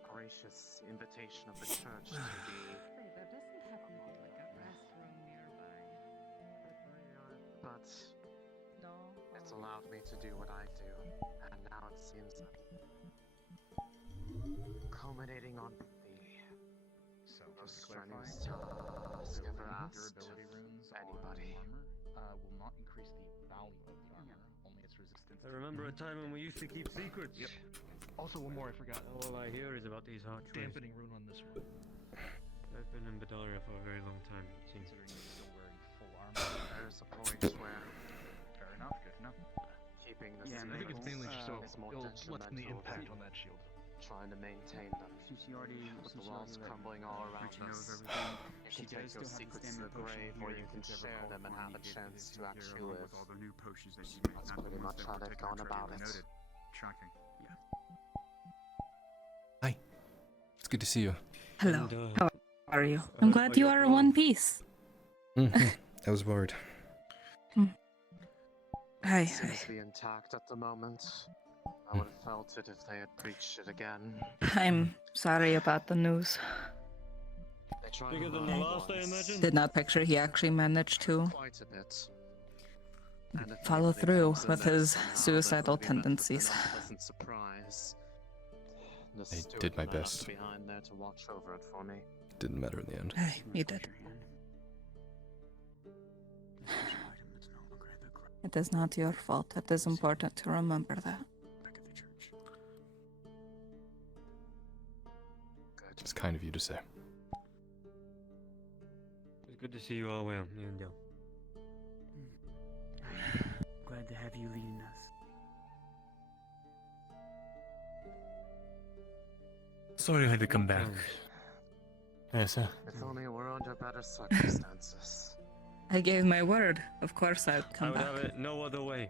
gracious invitation of the church to be. That doesn't have to be like a restroom nearby. But No. it's allowed me to do what I do, and now it seems like culminating on the most strenuous task ever asked of anybody. Will not increase the value of the armor, only its resistance. I remember a time when we used to keep secrets. Yep. Also, one more I forgot. All I hear is about these hot choices. Dampening rune on this one. I've been in Badaria for a very long time, it seems. Considering you're still wearing full armor. There's a point where Fair enough, good enough. keeping the Yeah, and I think it's mainly secrets so is more it'll lessen the detrimental impact than on that shield. trying to maintain them. She already With the walls crumbling all around She knows us. everything. You She can take does your still have the secrets to stamina the potion grave, or here you if can it's ever share called them and for have a needed, chance because to you're actually along live. with all the new potions that she That's makes, pretty not much the how ones they've that gone are about it. noted. Shocking. Yeah. Hi. It's good to see you. Hello. And, How are you? I'm glad you are in one piece. I was worried. Hi. Seems to be intact at the moment. I would have felt it if they had breached it again. I'm sorry about the news. They tried Bigger to than the hide last, I once. imagine? Did not picture he actually managed to Quite a bit. And if follow anybody through comes in with there his somehow, they're suicidal gonna be met with an tendencies. unpleasant surprise. The I steward did my and I best. left behind there to watch over it for me. Didn't matter in the end. Hey, you did. It is not your fault. It is important to remember that. It's kind of you to say. It's good to see you all well, you and Joe. Glad to have you leading us. Sorry I had to come back. Yes, sir. If only we were under better circumstances. I gave my word. Of course I'd I come would back. have it no other way.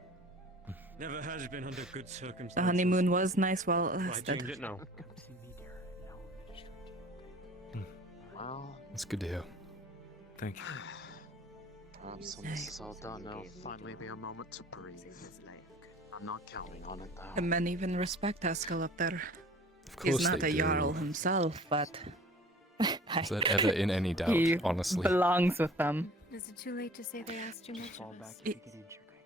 Never has been under good circumstances. The honeymoon was nice while it Why lasted. change it now? Well, It's good to hear. Thank you. perhaps when this is all done, there'll finally be a moment to breathe. I'm not counting on it, though. The men even respect Haskell up there. Of course He's not they a do. Jarl himself, but Is that ever in any doubt, he honestly? belongs with them. Is it too late to say they asked too much of us?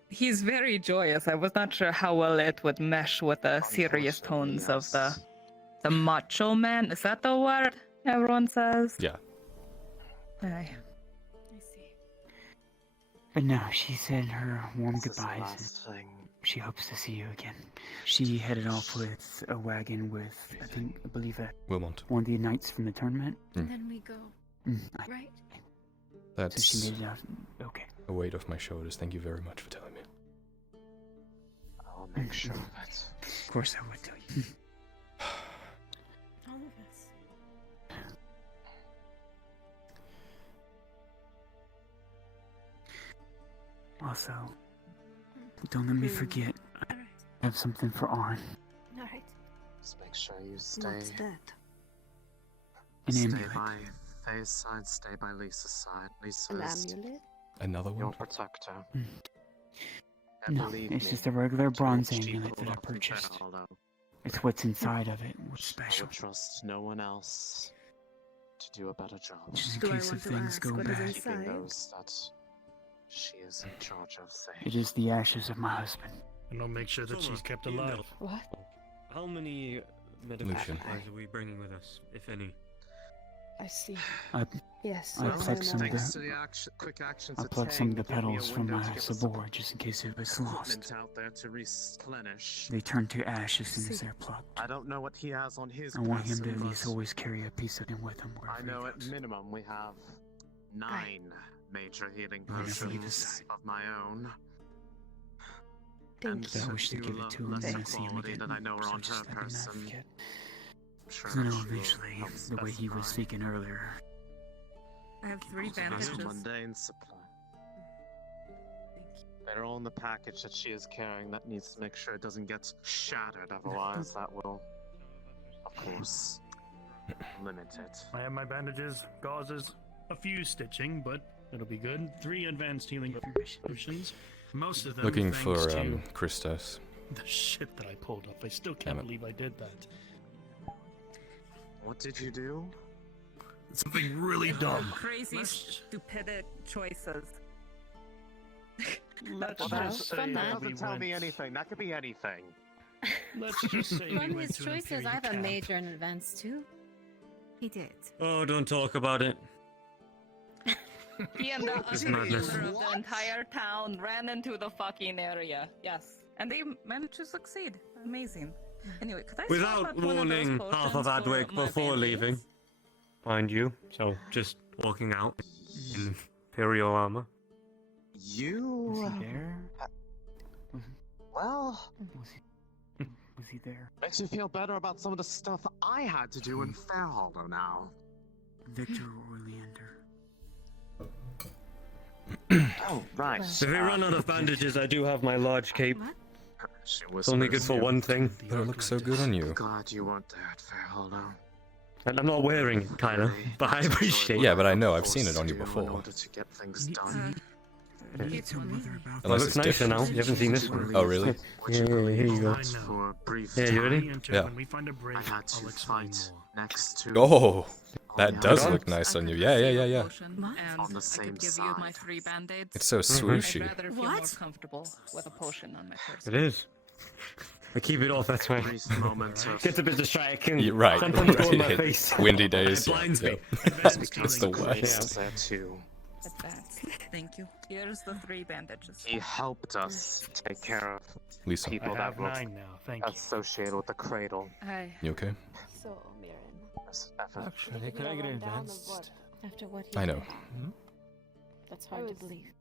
He's very joyous. I was not sure how well it would mesh with the serious tones of the macho man. Is that the word everyone says? Yeah. Aye. But no, she said her warm This is the goodbyes. last thing. She hopes to see you again. She headed off with a wagon with, I believe that Wilmont. one of the knights from the tournament. And then we go. Right? So That's she made it out. Okay. a weight off my shoulders. Thank you very much for telling me. I'll make sure of it. Of course I would tell you. All of us. Also, don't let me forget. I have something for Arn. Alright. Just make sure you stay. What's that? An stay amulet. by Faye's side, stay by Lisa's side. An Lisa's amulet? Another one? your protector. No, believe it's me, just a regular bronze she amulet pulled that I up from purchased. Fairhollow. It's what's inside of it. What's I special. would trust no one else to do a better job. Just in Do I case want if to things ask go what is bad. Keeping inside? those that she is in charge of safe. It is the ashes of my husband. And I'll make sure that she's kept alive. What? How many medical Lucian. supplies are we bringing with us, if any? I see. Yes. I plucked some of Thanks to the. the quick actions I of plucked some of the Tang, give me a petals from window my to get the sabor just in case it was lost. equipment out there to replenish. They turn to ash as soon as they're plucked. I don't know what he has on his I want him to person, at least but always carry a piece of him with him I wherever know he at goes. minimum we have 9 major healing Whatever you potions decide. of my own. Thank And you. I wish to few give it to him lesser when I see him quality again. that I know are So on just her let me not person. forget. I'm sure You know, she will eventually, help the way he was specify. speaking earlier. I have 3 Just bandages. mundane supply. They're all in the package that she is carrying. That needs to make sure it doesn't get shattered, otherwise that will, of course, limit it. I have my bandages, gauzes, a few stitching, but it'll be good. 3 advanced healing potions. Most of them Looking thanks for to Christos. the shit that I pulled up. I still Damn can't it. believe I did that. What did you do? Something really dumb. Crazy, stupid choices. Let's Well, just say that that we doesn't tell me went. anything. That could be anything. Let's just say we Among went his to an choices, I Imperial have a camp. major and advanced too. He did. Oh, don't talk about it. He and the It's other madness. ruler of the entire town ran into the fucking area. Yes. And they managed to succeed. Amazing. Anyway, could I swap Without out one of those warning half of potions for Adwick my before bandages? leaving. Mind you, so just walking out in Imperial armor. You. Was he there? Well, Was he there? makes me feel better about some of the stuff I had to do in Fairhollow now. Victor or Leander? Oh, right. If we run out of bandages, I do have my large cape. She It's only good for one thing. But it looks so good on you. Glad you weren't there at Fairhollow. And I'm not wearing it, Kyler, but I appreciate it. Yeah, but I know, I've seen it on you In before. order to get things done. I need to tell Mother about It Unless looks it's nicer different. now. You haven't seen this one. Oh, really? Yeah, here you go. For a brief Yeah, you ready? time, Yeah. When we find a break, I had to I'll explain fight more. next to. Oh, that Yeah. does Done? look nice I on you. could Yeah, yeah, receive yeah, a yeah. potion, and On the I same could give you my side. 3 band-aids. It's so I'd swooshy. rather feel What? more comfortable with a potion on my person. It is. I keep it off, that's why. Brief moment of. Gets a bit distracting. Yeah, right. Sometimes go in my Right. face. Windy days. It blinds yeah, me. yeah. Because It's the Grace worst. was there too. Advanced. Thank you. Here's the 3 bandages. He helped us take care of Lisa, people I that have were 9 now. Thank you. associated with the cradle. Hi. you okay? So, Mirren, Actually, could I get advanced? after what he I know. did, that's hard to believe.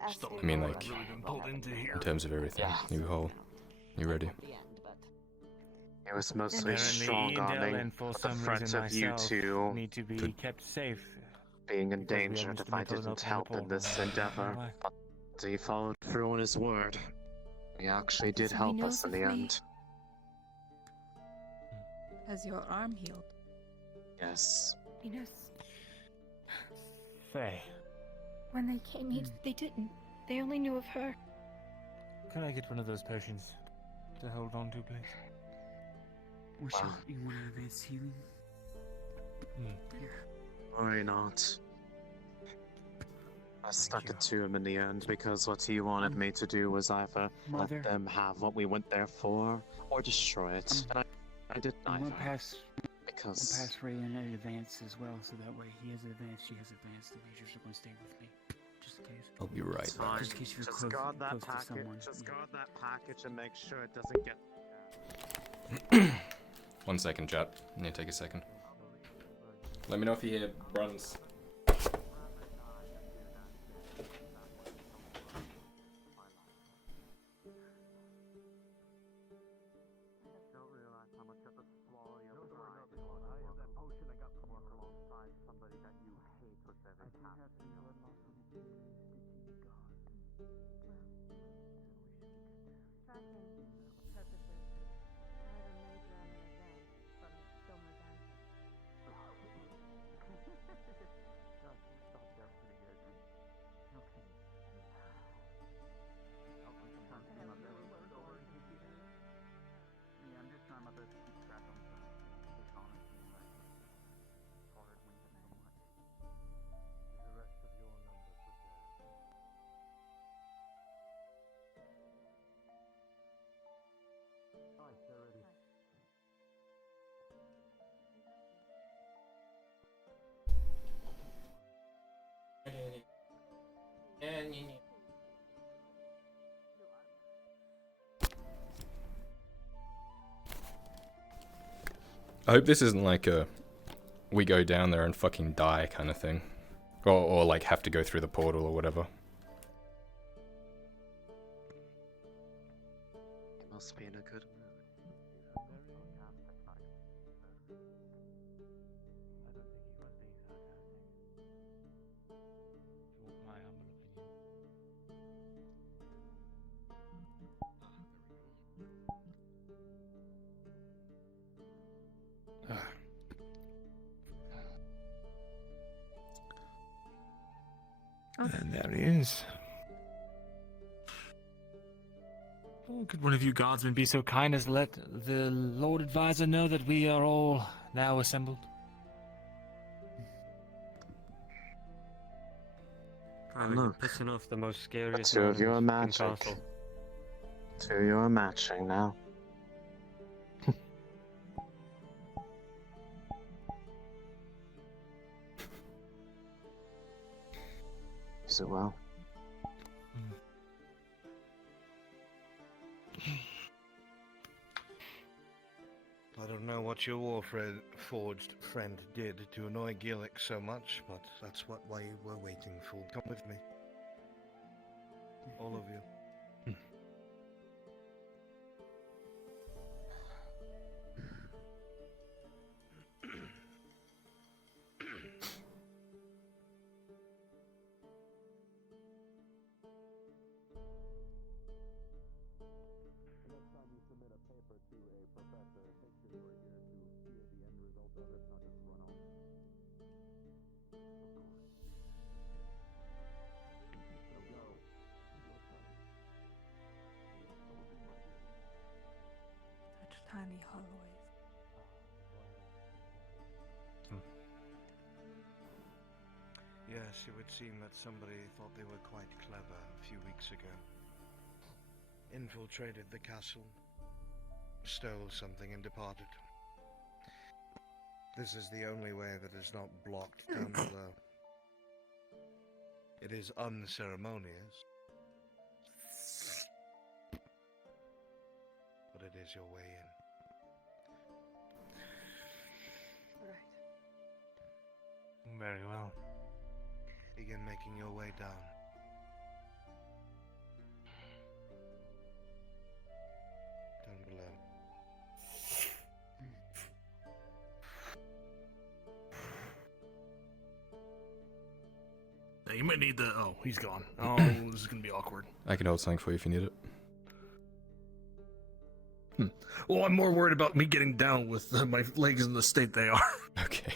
I mean, like, Really been pulled into here. in terms of everything. Yeah. You whole. You ready? It was mostly Apparently, strong Indel arming, and for but the some threat reason of you myself two need to be kept safe. being in because we danger have if Mr. I Mitchell didn't open the help in portal. this endeavor. Why? But he followed through on his word. He actually did So he help knows us in of the me? end. Has your arm healed? Yes. You know, Faye, when they came, they didn't. They only knew of her. can I get one of those potions to hold on to, please? Or shall you want to advance healing? Why not? I stuck it to him in the end because what he wanted me to do was either Mother. let them have what we went there for or destroy it. And I did I'm neither. gonna pass Because Ray in an advance as well, so that way he has advance, she has advance, the majors are gonna stay with me. Just in case. I'll be right it's back. fine. Just in case you're Just close- guard that close to package. someone, Just yeah. guard that package and make sure it doesn't get. 1 second, chat. I need to take a second. Let me know if you hear runs. Don't realize how much of a swallow you have I have that potion I got from work alongside somebody that you hate with every passion. I hope this isn't like a we go down there and fucking die kind of thing. Or like have to go through the portal or whatever. It must be in a good mood. And there he is. Oh, could one of you guardsmen be so kind as let the Lord Advisor know that we are all now assembled? You're pissing off the most scariest Two man of you are in the fucking magic. castle. Two of you are matching now. Use it well. I don't know what your Warforged friend did to annoy Gillick so much, but that's what we were waiting for. Come with me. All of you. Such tiny hallways. Yes, it would seem that somebody thought they were quite clever a few weeks ago. Infiltrated the castle, stole something and departed. This is the only way that is not blocked down below. It is unceremonious, but it is your way in. Very well. Begin making your way down. Down below. Now, you might need the... Oh, he's gone. Oh, this is going to be awkward. I can hold something for you if you need it. Well, I'm more worried about me getting down with my legs in the state they are. Okay.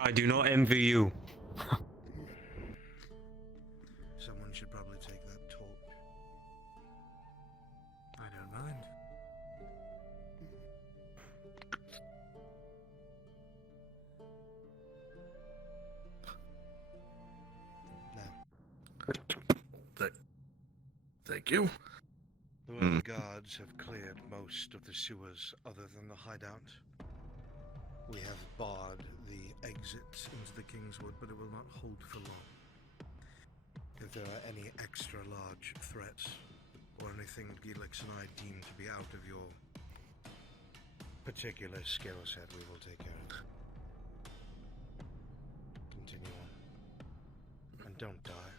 I do not envy you. Someone should probably take that talk. I don't mind. Thank you. The royal guards have cleared most of the sewers other than the hideout. We have barred the exit into the Kingswood, but it will not hold for long. If there are any extra large threats, or anything Gilix and I deem to be out of your particular skill set, we will take care of. Continue on. And don't die.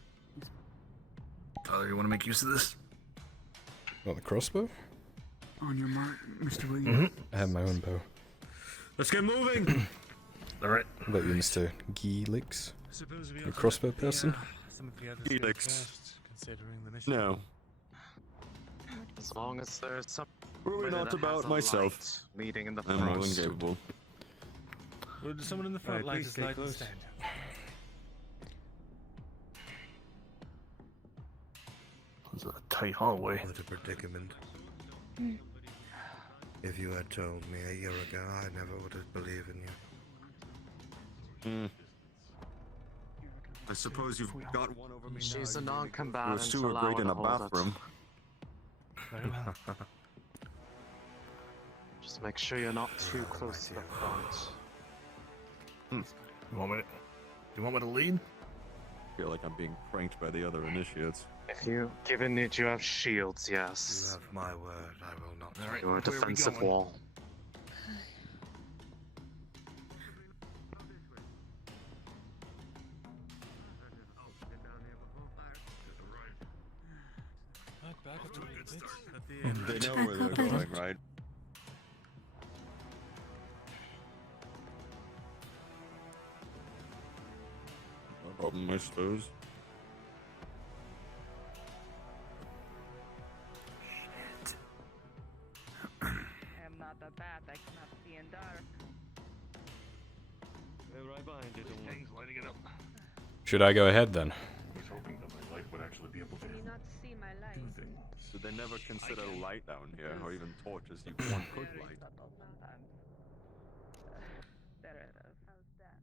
Tyler, you want to make use of this? What, the crossbow? On your mark, Mr. Williams. I have my own bow. Let's get moving! Alright. What about you, Mr. Geelix? A crossbow person? Helix. No. As long as there's some. Worry not about myself. Leading in the I'm more than front. capable. Would someone in the front like to slide and stand? It's a tight hallway. What a predicament. If you had told me a year ago, I never would have believed in you. I suppose you've got one over me now. She's a You non-combatant. were sewer allow grate her in to a hold it. bathroom. Very well. Just make sure you're not too close to the front. You want me to lead? I feel like I'm being pranked by the other initiates. If you, given that you have shields, yes. You have my word, I will not. Alright, your defensive wall. Back up to the bit. They know where they're going, right? No problem, I suppose. I am not a bat. I cannot see in dark. They're right behind you. Things lighting it up. Should I go ahead then? I was hoping that my light would actually be able to Can you not see my light? do things. Did they never consider light down here, or even torches you one could light? There it is. How's that?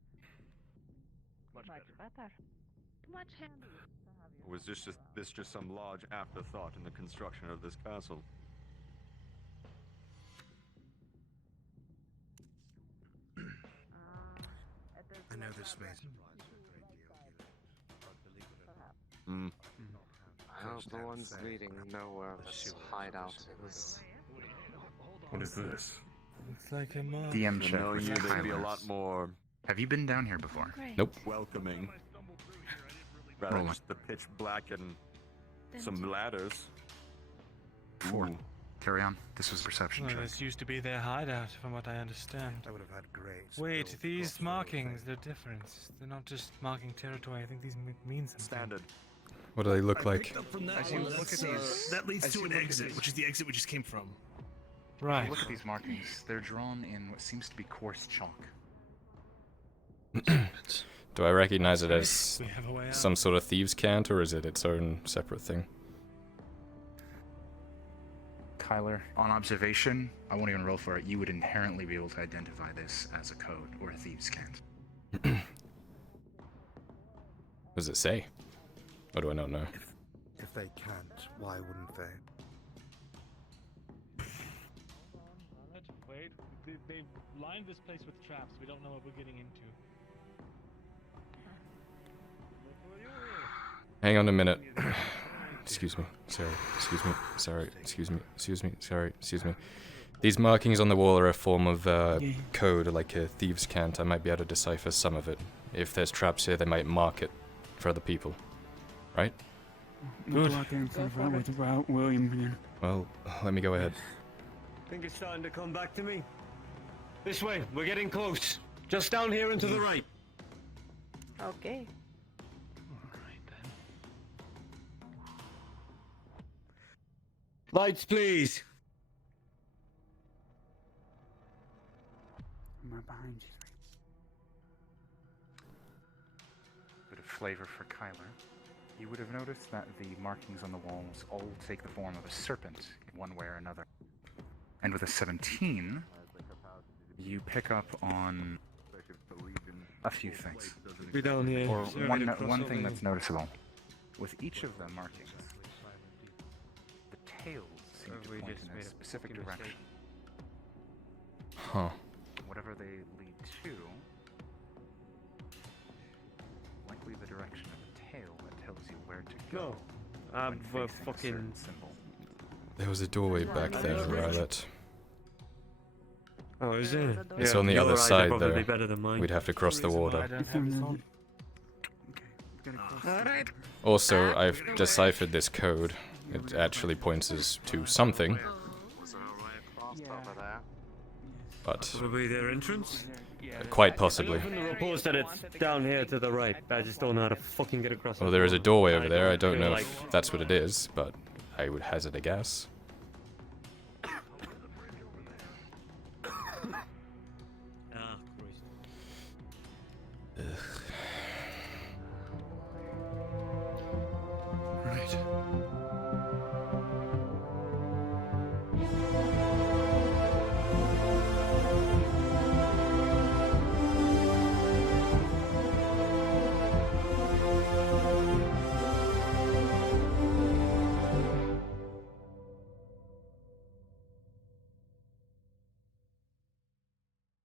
Much better. Much handier to have you. Or was this just some large afterthought in the construction of this castle? I know this may surprise you a great deal, but believe it or not, I hope the ones leading know where this hideout is. What is this? It's like a mom. DM check. Knowing you, they'd be a lot more Have you been down here before? Nope. welcoming. Rather than just the pitch black and some ladders. 4. Ooh. Carry on. This was a perception Well, check. this used to be their hideout, from what I understand. I would have had great. Wait, skills these across the markings, whole they're different. They're not just marking territory. I think these mean something. Standard. What do they look like? From that, As you look at these- that leads as to you an look at exit, these- which is the exit we just came from. Right. Look at these markings. They're drawn in what seems to be coarse chalk. Do I recognize it as We have a way out. some sort of thieves' cant, or is it its own separate thing? Kyler, on observation, I won't even roll for it. You would inherently be able to identify this as a code or a thieves' cant. What does it say? Or do I not know? If they can't, why wouldn't they? Wait, they've lined this place with traps. We don't know what we're getting into. Hang on a minute. Excuse me. Sorry. Excuse me. Sorry. Excuse me. Excuse me. Sorry. Excuse me. These markings on the wall are a form of code, like a thieves' cant. I might be able to decipher some of it. If there's traps here, they might mark it for other people. Right? We'll go out there and find out with William again. Well, let me go ahead. I think it's starting to come back to me. This way, we're getting close. Just down here and to the right. Okay. Lights, please. I'm right behind you. Bit of flavor for Kyler. You would have noticed that the markings on the walls all take the form of a serpent in one way or another. And with a 17, you pick up on a few things. Be down here. Or Sorry one, to cross one over thing you. that's noticeable. With each of the markings, the tails seem to We point just in a made a specific fucking mistake. direction. Huh. Whatever they lead to, likely the direction of the tail that tells you where to go. No. when We're facing a fucking. certain symbol. There was a doorway back there, Violet. Oh, is it? It's Yeah, on the your other eyes are side, probably though. better than mine. We'd have to cross the water. Alright. Also, I've deciphered this code. It actually points us to something. Was there a way across over there? but Probably their entrance? quite possibly. From the reports that it's down here to the right. I just don't know how to fucking get across. Well, there is a doorway over there. I don't know if that's what it is, but I would hazard a guess.